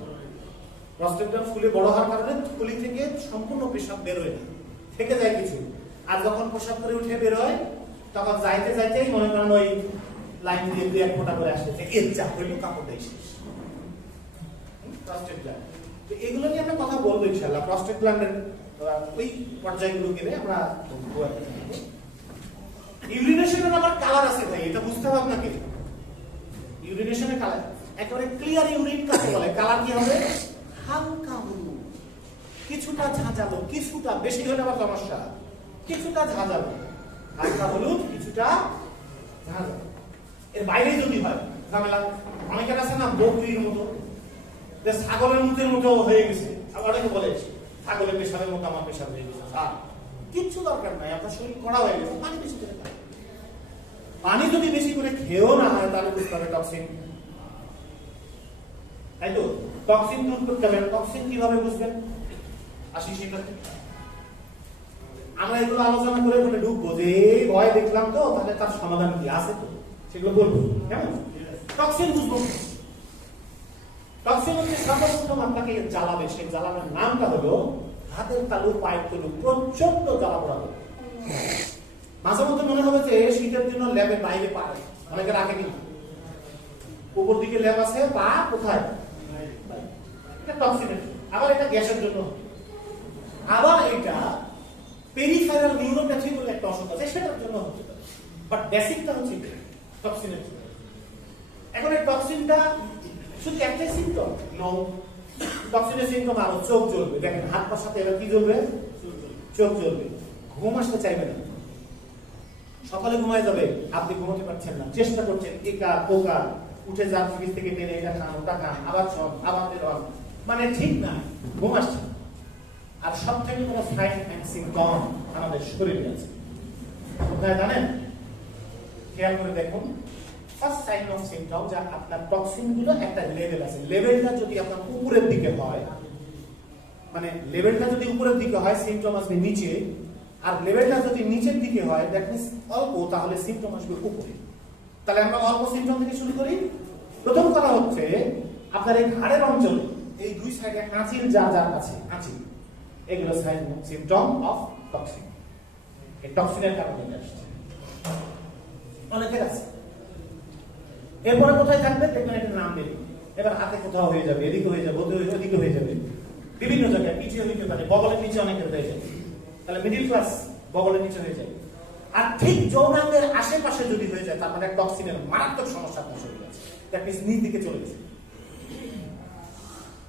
prostate gland ফুলে বড় হওয়ার কারণে থলি থেকে সম্পূর্ণ পেশাব বের হয় না, থেকে যায় কিছু। আর যখন পেশাব করে উঠে বের হয়, তখন যাইতে যাইতেই মনে করেন ওই লাইন দিয়ে 2-1 ফোঁটা করে আসতেছে, এর যা হইল কাপড় দেয় শেষ। প্রস্টেট গ্ল্যান্ড, তো এগুলো নিয়ে আমরা কথা বলবো ইনশাআল্লাহ। প্রস্টেট গ্ল্যান্ডের ওই পর্যায়গুলো গেলে আমরা ইউরিনেশনের আবার কালার আছে ভাই, এটা বুঝতে হবে আপনাকে। ইউরিনেশনের কালার একেবারে ক্লিয়ার ইউরিন কাকে বলে? কালার কি হবে? হালকা হলুদ, কিছুটা ঝাঁঝালো, কিছুটা বেশি হলে আবার সমস্যা, কিছুটা ঝাঁঝালো, হালকা হলুদ কিছুটা ঝাঁঝালো। এর বাইরে যদি হয় ঝামেলা। অনেকের আছে না বকরির মতো, ছাগলের মুখের মতো হয়ে গেছে, আবার অনেকে বলে ছাগলের পেশাবের মতো আমার পেশাব হয়ে গেছে। কিচ্ছু দরকার নাই, আপনার শরীর কড়া হয়ে গেছে, পানি বেশি করে খান। পানি যদি বেশি করে খেয়েও না হয় তাহলে বুঝতে হবে টক্সিন, তাই তো? টক্সিন দূর করতে হবে। টক্সিন কিভাবে বুঝবেন? আসি সেটা আমরা এগুলো আলোচনা করে বলে ঢুকবো যে ভয় দেখলাম তো, তাহলে তার সমাধান কি আছে তো সেগুলো বলবো, কেমন? টক্সিন বুঝবো। টক্সিন হচ্ছে সর্বপ্রথম আপনাকে জ্বালাবে, সেই জ্বালানোর নামটা হলো হাতের তালু, পায়ের তালু, প্রচন্ড জ্বালা পড়াবে। মাঝে মধ্যে মনে হবে যে শীতের জন্য ল্যাবের বাইরে পায়, অনেকে রাখে কিন্তু উপর দিকে ল্যাব আছে, পা কোথায়? এটা টক্সিনের। আবার এটা গ্যাসের জন্য, আবার এটা পেরিফেরাল নিউরোপ্যাথি বলে একটা অসুখ আছে, সেটার জন্য হতে পারে। বাট বেসিকটা হচ্ছে টক্সিনের। এখন এই টক্সিনটা শুধু একটাই সিম্পটম নো, টক্সিনের সিম্পটম আরো চোখ জ্বলবে। দেখেন হাত পার সাথে এবার কি জ্বলবে? চোখ জ্বলবে। ঘুম আসতে চাইবে না, সকালে ঘুমায় যাবে, আপনি ঘুমাতে পারছেন না, চেষ্টা করছেন, একা পোকা উঠে যান, ফ্রিজ থেকে টেনে এটা খান, ওটা খান, আবার সব আবার বেরোন, মানে ঠিক না, ঘুম আসছে। আর সব থেকে বড় সাইন এন্ড সিম্পটম আমাদের শরীরে আছে, কোথায় জানেন? খেয়াল করে দেখুন। ফার্স্ট সাইন অফ সিম্পটম, যা আপনার টক্সিন গুলো একটা লেভেল আছে, লেভেলটা যদি আপনার উপরের দিকে হয়, মানে লেভেলটা যদি উপরের দিকে হয় সিম্পটম আসবে নিচে, আর লেভেলটা যদি নিচের দিকে হয় দ্যাট মিন্স অল্প, তাহলে সিম্পটম আসবে উপরে। তাহলে আমরা অল্প সিম্পটম থেকে শুরু করি। প্রথম কথা হচ্ছে আপনার এই ঘাড়ের অঞ্চলে এই দুই সাইডে আঁচিল যা যা আছে, আঁচিল, এগুলো সাইন সিম্পটম অফ টক্সিন। এই টক্সিনের কারণে আসছে, অনেকের আছে। এরপরে কোথায় থাকবে দেখবেন একটা নাম দেবে, এবার হাতে কোথাও হয়ে যাবে, এদিকে হয়ে যাবে, ওদিকে হয়ে যাবে, বিভিন্ন জায়গায় পিছিয়ে হইতে পারে, বগলের নিচে অনেকের হয়ে যাবে, তাহলে মিডিল ক্লাস বগলের নিচে হয়ে যায়। আর ঠিক যৌনাঙ্গের আশেপাশে যদি হয়ে যায়, তারপরে টক্সিনের মারাত্মক সমস্যা আপনার শরীরে আছে, দ্যাট মিন্স নিচ দিকে চলে গেছে।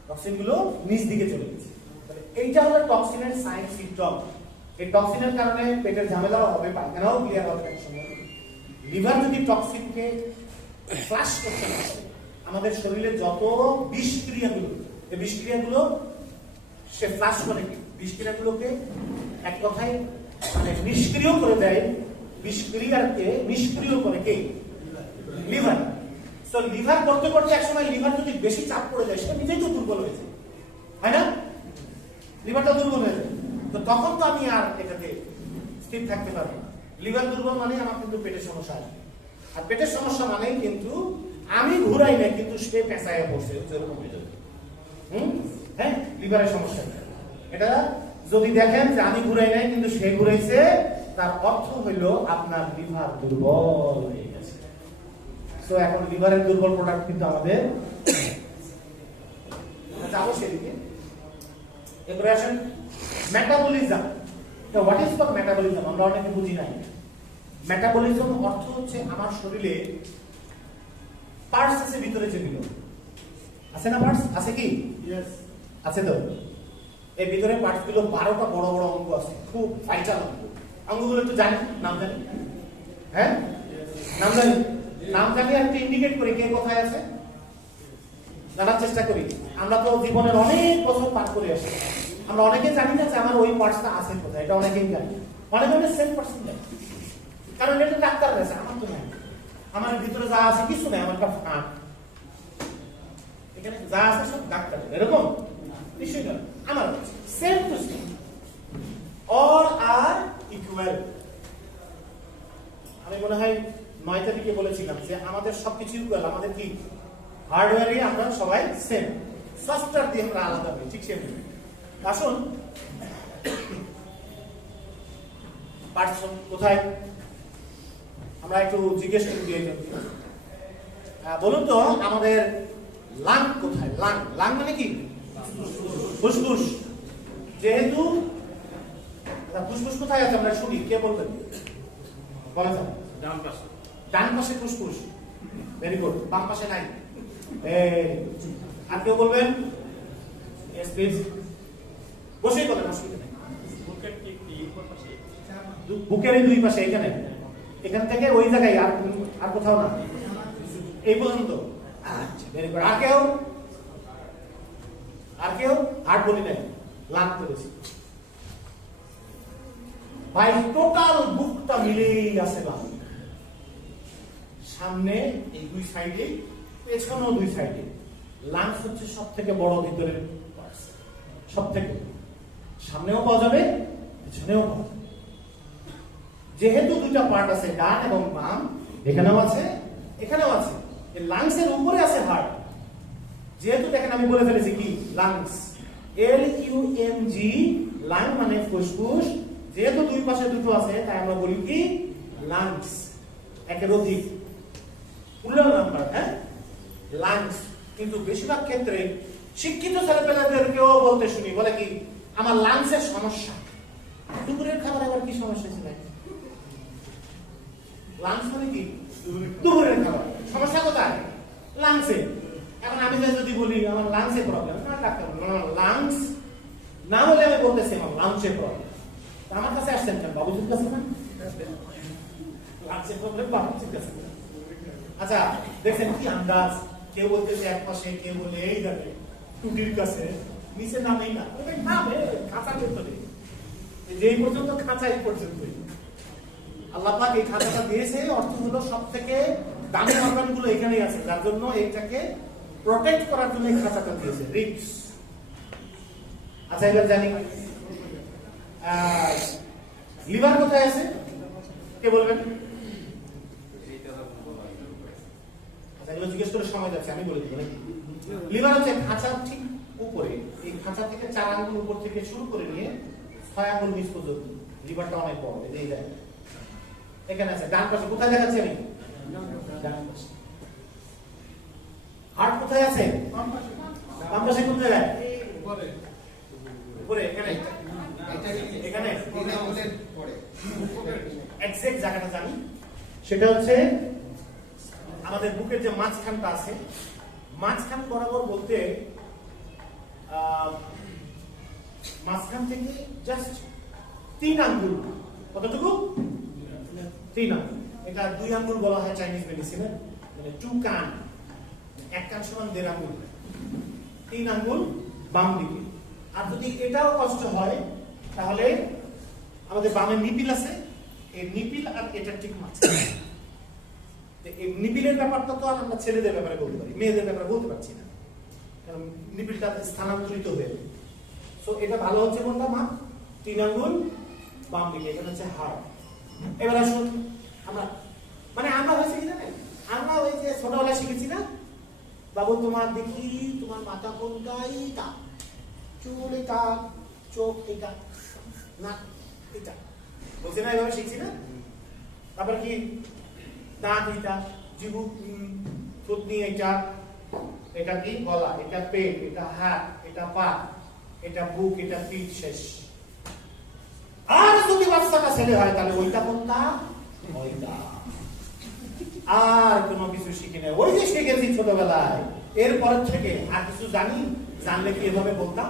টক্সিনগুলো নিচ দিকে চলে গেছে। তাহলে এইটা হলো টক্সিনের সাইন সিম্পটম। এই টক্সিনের কারণে পেটের ঝামেলাও হবে, পায়খানাও ক্লিয়ার হবে এক সময়। লিভার যদি টক্সিনকে ফ্লাশ করতে পারে, আমাদের শরীরে যত বিষক্রিয়াগুলো, এই বিষক্রিয়াগুলো সে ফ্লাশ করে, বিষক্রিয়াগুলোকে এক কথায় মানে নিষ্ক্রিয় করে দেয়। বিষক্রিয়াকে নিষ্ক্রিয় করে কে? লিভার। তো লিভার করতে করতে একসময় লিভার যদি বেশি চাপ পড়ে যায়, সেটা নিজেই তো দুর্বল হয়েছে, হয় না? লিভারটা দুর্বল হয়ে যায়, তো তখন তো আমি আর এটাতে স্থির থাকতে পারবো না। লিভার দুর্বল মানে আমার কিন্তু পেটের সমস্যা আসবে, আর পেটের সমস্যা মানেই কিন্তু আমি ঘুরাই না, কিন্তু সে পেঁচায় পড়ছে, এরকম হয়ে যাবে। হ্যাঁ, লিভারের সমস্যা এটা যদি দেখেন যে আমি ঘুরাই নাই কিন্তু সে ঘুরাইছে, তার অর্থ হইল আপনার লিভার দুর্বল হয়ে গেছে। তো এখন লিভারের দুর্বল প্রোডাক্ট কিন্তু আমাদের যাবো সেদিকে। এরপরে আসেন মেটাবলিজম। তো হোয়াট ইজ কল্ড মেটাবলিজম? আমরা অনেকে বুঝি নাই। মেটাবলিজম অর্থ হচ্ছে আমার শরীরে পার্টস আছে, ভিতরে যেগুলো আছে না, পার্টস আছে কি? ইয়েস আছে তো। এই ভিতরে পার্টস গুলো 12টা বড় বড় অঙ্গ আছে, খুব ভাইটাল অঙ্গ। অঙ্গগুলো একটু জানি, নাম জানি? হ্যাঁ, নাম জানি। নাম জানি আর একটু ইন্ডিকেট করি কে কোথায় আছে, জানার চেষ্টা করি। আমরা তো জীবনের অনেক বছর পার করে আসি, আমরা অনেকে জানি না যে আমার ওই পার্টসটা আছে কোথায়। এটা অনেকেই জানি, অনেকে অনেক সেম পার্সন জানি, কারণ এটা ডাক্তার রয়েছে, আমার তো নাই। আমার ভিতরে যা আছে কিছু নাই, আমার একটা ফাঁক। এখানে যা আছে সব ডাক্তার, এরকম নিশ্চয়ই না। আমার same to same, all are equal. আমি মনে হয় 9 তারিখে বলেছিলাম যে আমাদের সবকিছু ইকুয়াল। আমাদের কি হার্ডওয়্যারে আমরা সবাই সেম, সফটওয়্যার দিয়ে আমরা আলাদা হই, ঠিক সেম। আসুন, পার্টস কোথায় আমরা একটু জিজ্ঞেস করে দিয়ে বলুন তো, আমাদের লাং কোথায়? লাং, লাং মানে কি? ফুসফুস। যেহেতু ফুসফুস কোথায় আছে আমরা শুনি, কে বলবেন? বলা যাবে ডান পাশে। ডান পাশে ফুসফুস, ভেরি গুড। বাম পাশে নাই। আর কেউ বলবেন? ইয়েস প্লিজ, বসেই বলেন, অসুবিধা নেই। বুকের এই দুই পাশে, এখানে, এখান থেকে ওই জায়গায়, আর কোথাও না, এই পর্যন্ত। Very good. আর কেউ? আর কেউ? হার্ট বলি নাই, লাং করেছি। ভাই টোটাল বুকটা মিলেই আছে লাং। সামনে এই দুই সাইডে, পেছনেও দুই সাইডে। লাংস হচ্ছে সব থেকে বড় ভিতরের পার্টস, সব থেকে। সামনেও পাওয়া যাবে, পেছনেও পাওয়া যাবে। যেহেতু দুইটা পার্ট আছে, ডান এবং বাম, এখানেও আছে, এখানেও আছে। এই লাংসের উপরে আছে হার্ট। যেহেতু দেখেন আমি বলে ফেলেছি কি, লাংস, LUNG, লাং মানে ফুসফুস। যেহেতু দুই পাশে দুটো আছে, তাই আমরা বলি কি, লাংস। একের অধিক, প্লুরাল নাম্বার, হ্যাঁ, লাংস। কিন্তু বেশিরভাগ ক্ষেত্রে শিক্ষিত ছেলেপেলেদেরকেও বলতে শুনি, বলে কি, আমার লাংসের সমস্যা। দুপুরের খাবার আবার কি সমস্যা ছিল? লাংস মানে কি? দুপুরের খাবার। সমস্যা কোথায়? লাংসে। এখন আমি যদি বলি আমার লাংসে প্রবলেম, না ডাক্তার লাংস না হলে আমি বলতেছি আমার লাংসে প্রবলেম। আমার কাছে আসছেন কেন? বাবুজির কাছে না? লাংসে প্রবলেম বাবুজির কাছে। আচ্ছা, দেখছেন কি আন্দাজ? কেউ বলতেছে এক পাশে, কেউ বলে এই দেখে টুটির কাছে, নিচে নামেই না, নামে খাঁচার ভেতরে। যেই পর্যন্ত খাঁচা, এই পর্যন্তই। আল্লাহ পাক এই খাঁচাটা দিয়েছে, অর্থ হলো সব থেকে দামি অর্গানগুলো এখানেই আছে, যার জন্য এইটাকে প্রোটেক্ট করার জন্য এই খাঁচাটা দিয়েছে, রিপস। আচ্ছা, এবার জানি লিভার কোথায় আছে, কে বলবেন? আচ্ছা, এগুলো জিজ্ঞেস করে সময় যাচ্ছে, আমি বলে দিব। লিভার হচ্ছে খাঁচার ঠিক উপরে, এই খাঁচা থেকে 4 আঙ্গুল উপর থেকে শুরু করে নিয়ে 6 আঙ্গুল নিচ পর্যন্ত লিভারটা অনেক বড়। এই জায়গায় এখানে আছে, ডান পাশে। কোথায় দেখাচ্ছি আমি? ডান পাশে। হার্ট কোথায় আছে? বাম পাশে। কোন জায়গায়? উপরে, এখানে, এখানে। এক্সাক্ট জায়গাটা জানি, সেটা হচ্ছে আমাদের বুকের যে মাঝখানটা আছে, মাঝখান বরাবর বলতে মাঝখান থেকে জাস্ট 3 আঙ্গুল, কতটুকু? 3 আঙ্গুল। এটা 2 আঙ্গুল বলা হয় চাইনিজ মেডিসিনে, মানে 2 কান, 1 কান সমান 1.5 আঙ্গুল, 3 আঙ্গুল বাম দিকে। আর যদি এটাও কষ্ট হয় তাহলে আমাদের বামে নিপিল আছে, এই নিপিল আর এটা ঠিক মাঝখানে। এই নিপিলের ব্যাপারটা তো আর আমরা ছেলেদের ব্যাপারে বলতে পারি, মেয়েদের ব্যাপারে বলতে পারছি না, কারণ নিপিলটা স্থানান্তরিত হয়ে যাবে। সো এটা ভালো হচ্ছে কোনটা? মা 3 আঙ্গুল বাম দিকে, এটা হচ্ছে হাড়। এবার আসুন আমরা হয়েছে কি জানেন, আমরা ওই যে ছোটবেলায় শিখেছি না, বাবু তোমার দেখি তোমার মাথা কোনটা, এইটা, চুল এটা, চোখ এটা, না এটা, বলছি না, এইভাবে শিখছি না। তারপর কি দাঁত এটা, জিভু, থুতনি এটা, এটা কি গলা, এটা পেট, এটা হাত, এটা পা, এটা বুক, এটা পিঠ, শেষ। আর যদি বাচ্চাটা ছেলে হয় তাহলে ওইটা কোনটা, ওইটা। আর কোনো কিছু শিখি না, ওই যে শিখেছি ছোটবেলায়, এরপর থেকে আর কিছু জানি, জানলে কি এভাবে বলতাম?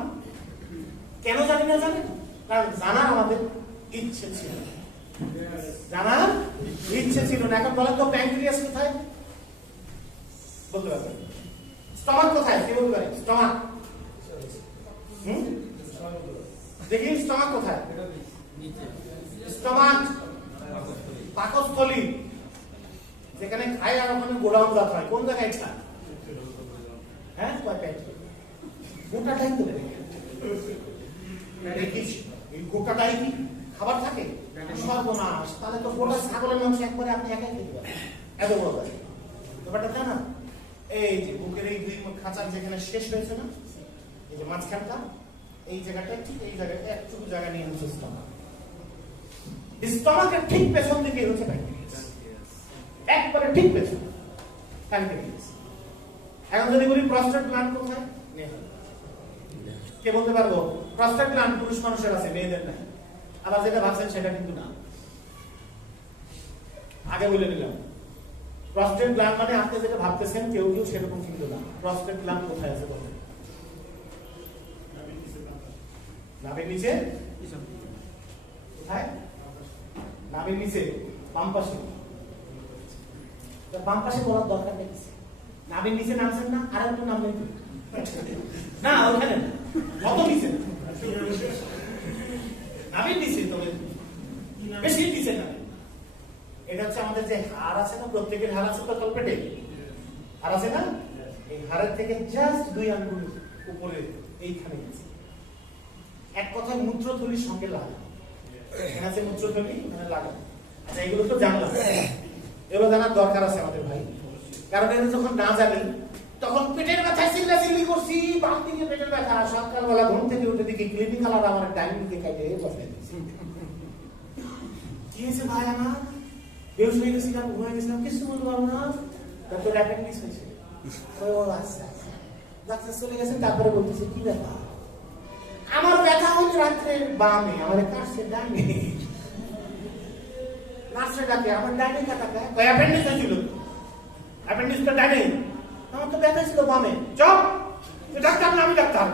কেন জানি না জানেন? কারণ জানা আমাদের ইচ্ছে ছিল, জানার ইচ্ছে ছিল না। এখন বলেন তো প্যানক্রিয়াস কোথায়? বলতে পারবেন? স্টমাক কোথায়? কে বলতে পারে? স্টমাক, দেখি স্টমাক কোথায়? স্টমাক পাকস্থলী, যেখানে খায় আর ওখানে গোডাউন জাত হয়। কোন জায়গায় এটা? হ্যাঁ, কয় পেট, গোটাটাই তো দেখিস, এই গোটাটাই কি খাবার থাকে? সর্বনাশ, তাহলে তো গোটা ছাগলের মাংস একবারে আপনি একাই খেতে পারেন, এত বড় হয় ব্যাপারটা, তাই না? এই যে বুকের এই 2 খাঁচার যেখানে শেষ হয়েছে না, এই যে মাঝখানটা, এই জায়গাটা ঠিক, এই জায়গাটা একটুকু জায়গা নিয়ে হচ্ছে স্টমাক। স্টমাকের ঠিক পেছন দিকে হচ্ছে প্যানক্রিয়াস, একবারে ঠিক পেছন প্যানক্রিয়াস। এখন যদি বলি প্রস্টেট গ্ল্যান্ড কোথায়? কে বলতে পারবো? প্রস্টেট গ্ল্যান্ড পুরুষ মানুষের আছে, মেয়েদের নাই। আবার যেটা ভাবছেন সেটা কিন্তু না, আগে বলে নিলাম। প্রস্টেট গ্ল্যান্ড মানে আপনি যেটা ভাবতেছেন কেউ কেউ সেরকম কিন্তু না। প্রস্টেট গ্ল্যান্ড কোথায় আছে বলেন? নাভির নিচে। কোথায়? নাভির নিচে, বাম পাশে। বাম পাশে বলার দরকার নেই, নাভির নিচে নামছেন না, আর একটু নামবেন না, ওখানে কত নিচে, নাভির নিচে, তবে বেশি নিচে না। এটা হচ্ছে আমাদের যে হাড় আছে না, প্রত্যেকের হাড় আছে তো তলপেটে, হাড় আছে না, এই হাড়ের থেকে জাস্ট 2 আঙ্গুল উপরে এইখানে আছে। এক কথায় মূত্রথলির সঙ্গে লাগে, এখানে আছে মূত্রথলি, এখানে লাগে। আচ্ছা, এগুলো তো জানলাম, এগুলো জানার দরকার আছে আমাদের ভাই, কারণ এটা যখন না জানি তখন পেটের ব্যথায় চিল্লাচিল্লি করছি, বাম দিকে পেটের ব্যথা, সকালবেলা ঘুম থেকে উঠে দেখি ক্লিনিক্যাল আর আমার ডাইনিং দিকে বসাই দিয়েছি। কি হয়েছে ভাই? আমার বেউস হয়ে গেছিলাম, ঘুমিয়ে গেছিলাম, কিছু বলতে পারবো না, ডক্টর অ্যাপেন্ডিক্স হয়েছে। ও আচ্ছা, ডাক্তার চলে গেছে, তারপরে বলতেছে কি ব্যাপার? আমার ব্যথা হলে রাত্রে বামে, আমার কাছে ডাইনে, নার্সে ডাকে, আমার ডাইনে কাটাকে অ্যাপেন্ডিক্স হয়েছিল, অ্যাপেন্ডিক্স তো ডাইনে, আমার তো ব্যথা ছিল বামে। চপ, ডাক্তার না, আমি ডাক্তার।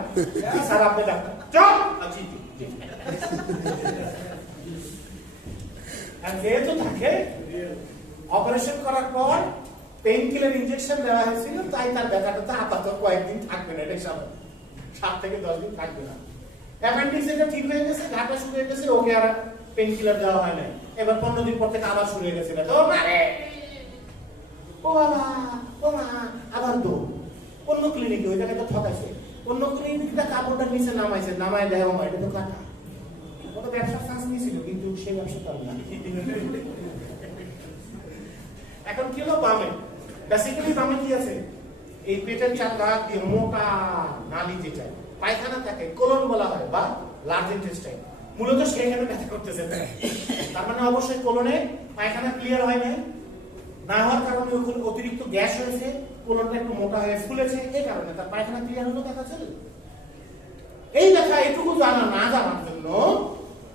স্যার আপনি ডাক্তার? চপ। আচ্ছা, আর যেহেতু থাকে, অপারেশন করার পর পেইন কিলার ইনজেকশন দেওয়া হয়েছিল, তাই তার ব্যথাটা তো আপাতত কয়েকদিন থাকবে না, এটা 7 থেকে 10 দিন থাকবে না। অ্যাপেন্ডিক্স এটা ঠিক হয়ে গেছে, ঘাটা শুরু হয়ে গেছে, ওকে আর পেইন কিলার দেওয়া হয় নাই। এবার 15 দিন পর থেকে আবার শুরু হয়ে গেছে, তো মারে, ও বাবা, ও মা, আবার তো অন্য ক্লিনিকে, ওই জায়গায় তো ঠকাইছে, অন্য ক্লিনিকটা কাপড়টা নিচে নামাইছে, নামায় দেওয়া হয়, এটা তো কাটা। ওটা ব্যবসার চান্স নিয়েছিল, কিন্তু সেই ব্যবসা পারবে না। এখন কি হলো? বামে, বেসিক্যালি বামে কি আছে? এই পেটের 4 ভাগ দিয়ে মোটা নালী, যেটা পায়খানা থাকে, কোলন বলা হয়, বা লার্জ ইন্টেস্টাইন, মূলত সেখানে ব্যথা করতেছে। তার মানে অবশ্যই কোলনে পায়খানা ক্লিয়ার হয় নাই, না হওয়ার কারণে ওখানে অতিরিক্ত গ্যাস হয়েছে, কোলনটা একটু মোটা হয়ে ফুলেছে, এই কারণে তার পায়খানা ক্লিয়ার হলো, দেখা চলে। এই ব্যথা এটুকু জানা না জানার জন্য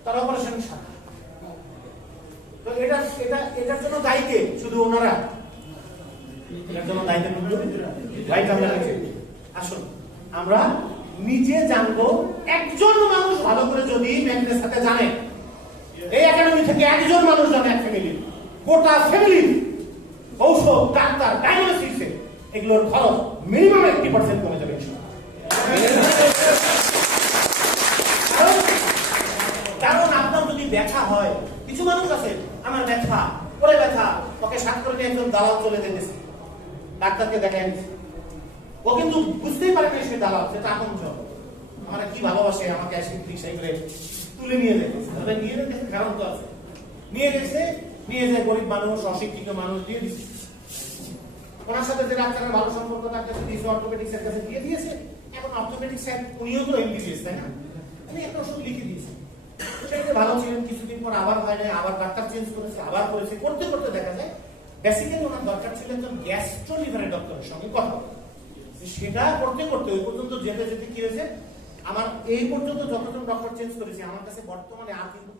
তার অপারেশন সারা। তো এটার জন্য দায়ী কে? শুধু ওনারা? এটার জন্য দায়িত্ব ভাই, আসুন আমরা নিজে জানবো, একজন মানুষ ভালো করে যদি ম্যাগনেস সাথে জানে, এই একাডেমি থেকে একজন মানুষ জানে, এক ফ্যামিলি, গোটা ফ্যামিলি ঔষধ, ডাক্তার, ডায়াগনোসিসে এগুলোর খরচ মিনিমাম 80% কমে যাবে। কারণ আপনার যদি ব্যথা হয়, কিছু মানুষ আছে আমার ব্যথা, ওরে ব্যথা, ওকে সাত করে নিয়ে একজন দালাল চলে যেতেছে, ডাক্তারকে দেখেন, ও কিন্তু বুঝতেই পারে না সে দালাল, সেটা এখন আমার কি ভালোবাসে, আমাকে অ্যাসিড রিক্সায় করে তুলে নিয়ে যায়, তবে নিয়ে যেতে কারণ তো আছে, নিয়ে গেছে, নিয়ে যায় গরিব মানুষ, অশিক্ষিত মানুষ, দিয়ে দিচ্ছে। ওনার সাথে যে ডাক্তারের ভালো সম্পর্ক, তার কাছে দিয়েছে, অর্থোপেডিক্স এর কাছে দিয়ে দিয়েছে। এখন অর্থোপেডিক্স এর উনিও তো এমবিবিএস, তাই না? মানে একটা ওষুধ লিখে দিয়েছে, সেটা ভালো ছিলেন, কিছুদিন পর আবার হয় না, আবার ডাক্তার চেঞ্জ করেছে, আবার করেছে, করতে করতে দেখা যায় বেসিক্যালি ওনার দরকার ছিল একজন গ্যাস্ট্রো লিভারের ডক্টরের সঙ্গে কথা বলা। সেটা করতে করতে ওই পর্যন্ত যেতে যেতে কি হয়েছে, আমার এই পর্যন্ত যতজন ডক্টর চেঞ্জ করেছি, আমার কাছে বর্তমানে আর কিন্তু